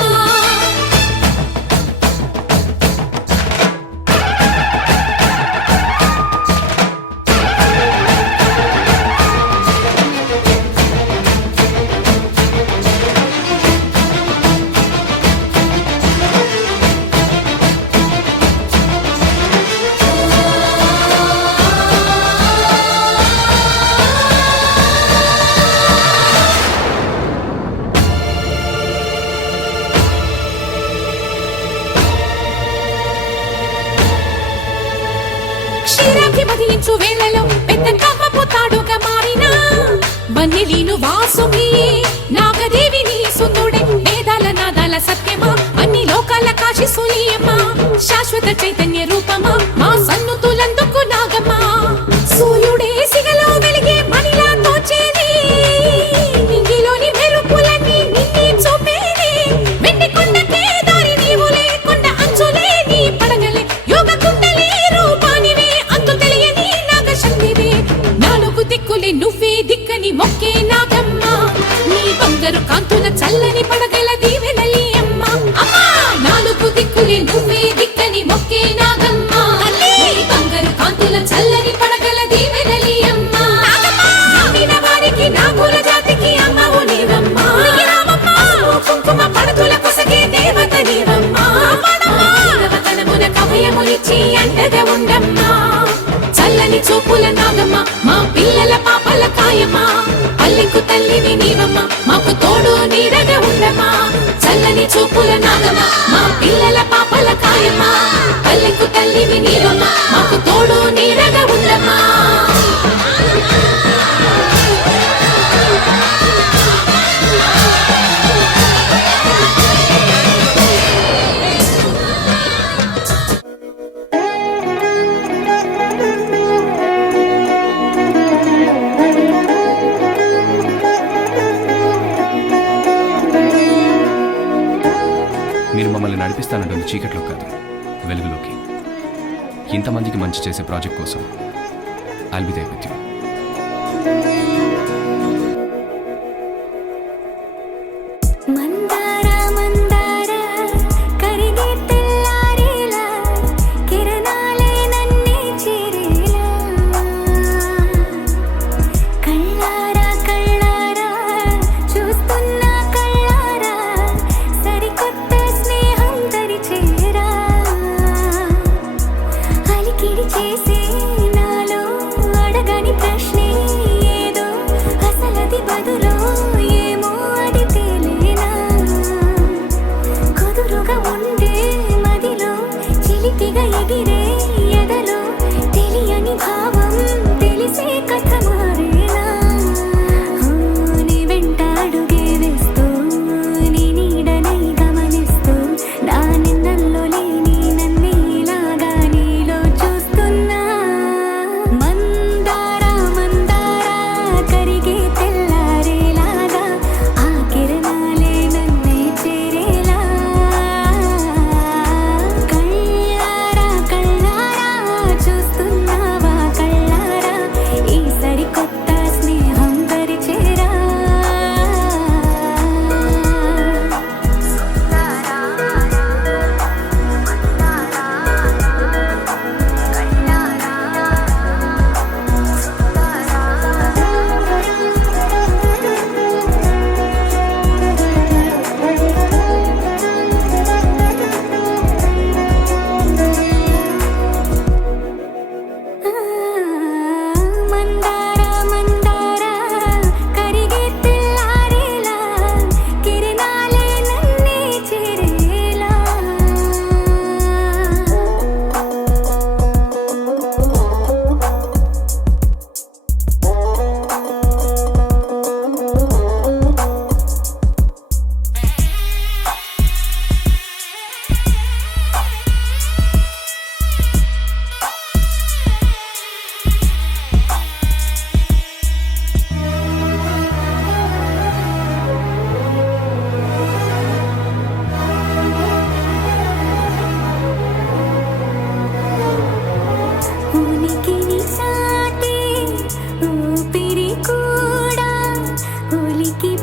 క్షీరాభిమతించు వేళలో పెద్ద కవ్వపు తాడుగా మారిన వన్నెలీను వాసుకి నాగదేవిని సుందుడే వేదాల నాదాల సత్యమా అన్ని లోకాల కాశి సులీయమా శాశ్వత చైతన్య రూపమా మా సన్నుతులందుకు నాగమ్మా సూర్యుడే సిగలో వెలిగే మణిలా తోచేది నింగిలోని మెరుపులన్నీ నిన్నే చూపేది వెండి కొండకే దారి నీవులే కొండ అంచులే నీ పడగలే యోగ కుండలే రూపానివే అంతు తెలియని నాగశక్తివే నాలుగు దిక్కులే నువ్వే దిక్కని మొక్కే నాగమ్మ నీ బంగారు కాంతుల చల్లని పడగల దీవెనలి అమ్మ అమ్మా నాలుగు దిక్కులే నువ్వే దిక్కని మొక్కే నాగమ్మ నీ బంగారు కాంతుల చల్లని పడగల దీవెనలి అమ్మ నమ్మిన వారికి నాగుల జాతికి అమ్మవు నీవమ్మ కుంకుమ పడతుల కొసగే దేవత నీవమ్మ దేవతనమున కవయమునిచ్చి అండగా ఉండమ్మా చల్లని చూపుల నాగమ్మ మా పిల్లల పాపల కాయమ్మ పల్లెకు తల్లివి నీవమ్మ మాకు తోడు నీడగా ఉండమ్మా చల్లని చూపుల నాగమ్మ మా పిల్లల పాపల కాయమ్మ పల్లెకు తల్లివి నీవమ్మ మాకు తోడు నీడగా ఉండమ్మా మీరు మమ్మల్ని నడిపిస్తానంటుంది చీకట్లో కాదు, వెలుగులోకి. ఇంతమందికి మంచి చేసే ప్రాజెక్ట్ కోసం I'll be there with you. బదులో ఏమో అది తెలియనా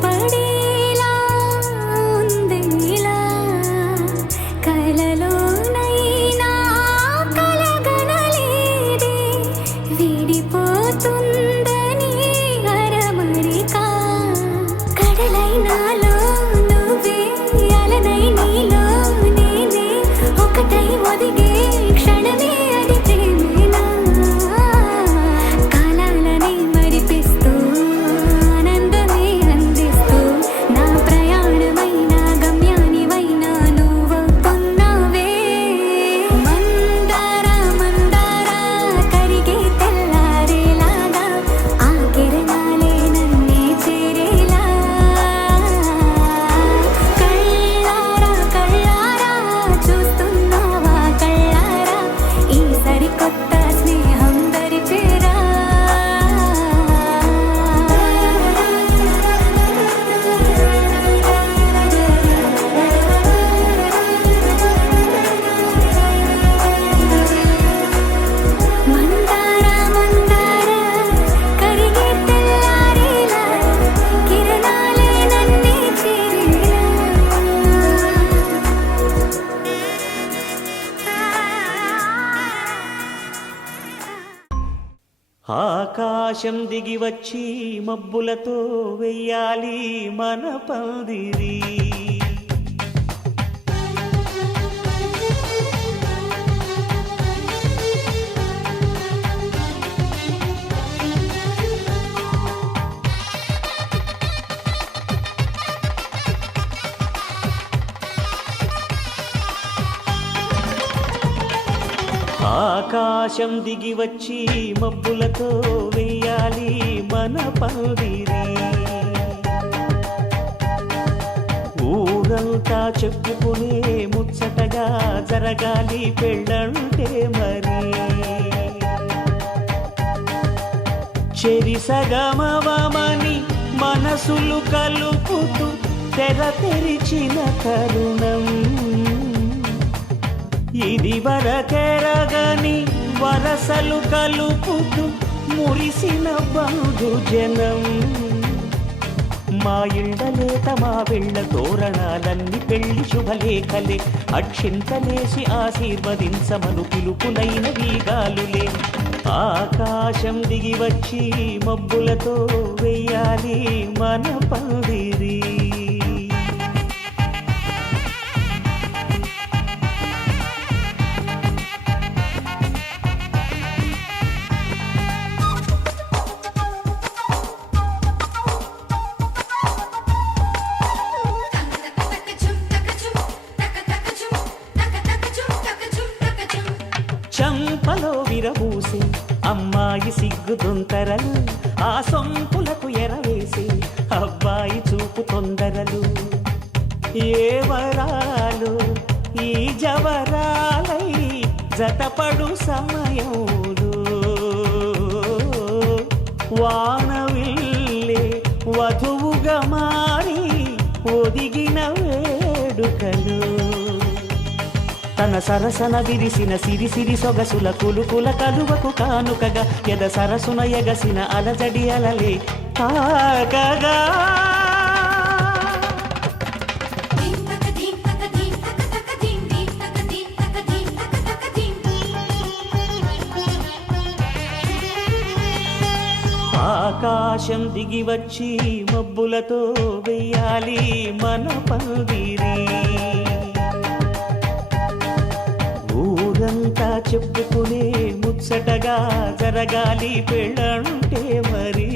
పడేలా ఉందేలా కలలోనైనా కలగనలేదే విడిపోతుందని అరమరిక కడలైనాలో నువ్వే అలనై నీలో నేనే ఒకటై ఒదిగే క్షణమే అది ప్రేమేనా కాలాలని మరిపిస్తూ ఆనందమే అందిస్తూ నా ప్రయాణమైన గమ్యానివైనా నువ్వవుతున్నావే మందార మందార కరిగే తెల్లారేలాగా ఆ కిరణాలే నన్నే చేరేలా కళ్ళారా కళ్ళారా చూస్తున్నావా కళ్ళారా ఈ సరికొత్త స్నేహం దరిచేరా మందార మందార కరిగే తెల్లారేలా కిరణాలే నన్నే చేరేలా ఆకాశం దిగి వచ్చి మబ్బులతో వెయ్యాలి మన పందిరి ఆకాశం దిగి వచ్చి మబ్బులతో వెయ్యాలి మన పందిరి ఊరంతా చెప్పుకునే ముచ్చటగా జరగాలి పెళ్ళంటే మరి చెరిసగమవమని మనసులు కలుపుతూ తెర తెరిచిన తరుణం ఇది వరకెరగని వరసలు కలుపుతూ మురిసిన బంధుజనం మా ఇళ్ళలేత మా వెళ్ళ తోరణాలన్నీ పెళ్లి శుభలేఖలే అక్షింతలేసి ఆశీర్వదించమను పిలుపులైన వీగాలులే ఆకాశం దిగి వచ్చి మబ్బులతో వెయ్యాలి మన పందిరి చంపలో విరబూసి అమ్మాయి సిగ్గుదొంతరలు ఆ సొంపులకు ఎరవేసి అబ్బాయి చూపు తొందరలు ఏ వరాలు ఈ జవరాలై జతపడు సమయంలో వానవిల్లే వధువుగా మారి ఒదిగిన వేడుకలు తన సరసన విరిసిన సిరి సిరి సొగసుల కులుకుల కలువకు కానుకగా ఎద సరసున ఎగసిన అలజడి అలలే తాకగా ఆకాశం దిగి వచ్చి మబ్బులతో వెయ్యాలి మన పందిరి ఊరంతా చెప్పుకునే ముచ్చటగా జరగాలి పెళ్ళంటే మరి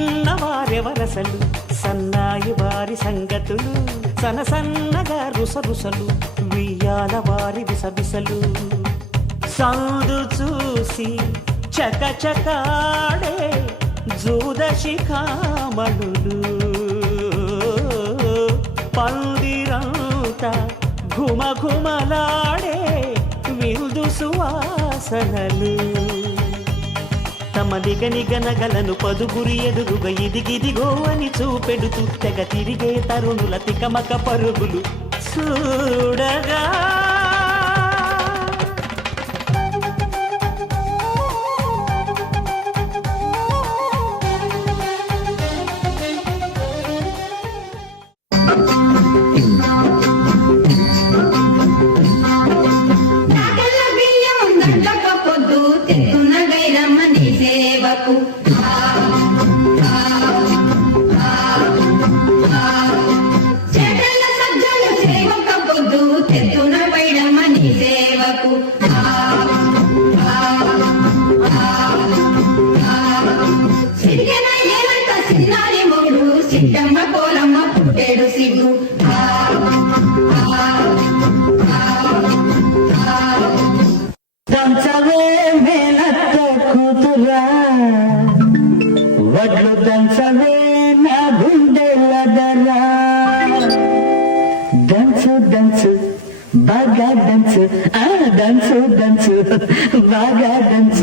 విన్నవారెవరసలు సన్నాయి వారి సంగతులు సనసన్నగా రుసరుసలు వియ్యాల వారి విసబిసలు సందు చూసి చకచకాడే జూదశిఖామణులు పూత ఘుమ ఘుమలాడే విరుదు సువాసనలు తమ నిగనిగనగలను పదుగురి ఎదురుగా ఇదిగిదిగో అని చూపెడుతూ తెగ తిరిగే తరుణుల తికమక పరుగులు చూడగా నాగల బియ్యం దండక పొద్దు తెత్తున గైరమ్మ నీ సేవకు చెడ్డల సజ్జలు సేవక పొద్దు తెత్తున గైరమ్మ నీ సేవకు సిరిగన ఏలంత సిన్నారి మొగుడు సిట్టమ్మ కోలమ్మ పుట్టేడు సిగ్గు దంచవే మేనత్త కూతురా వడ్లు దంచవే నా గుండెలదరా దంచు దంచు బాగా దంచు దంచు దంచు బాగా దంచు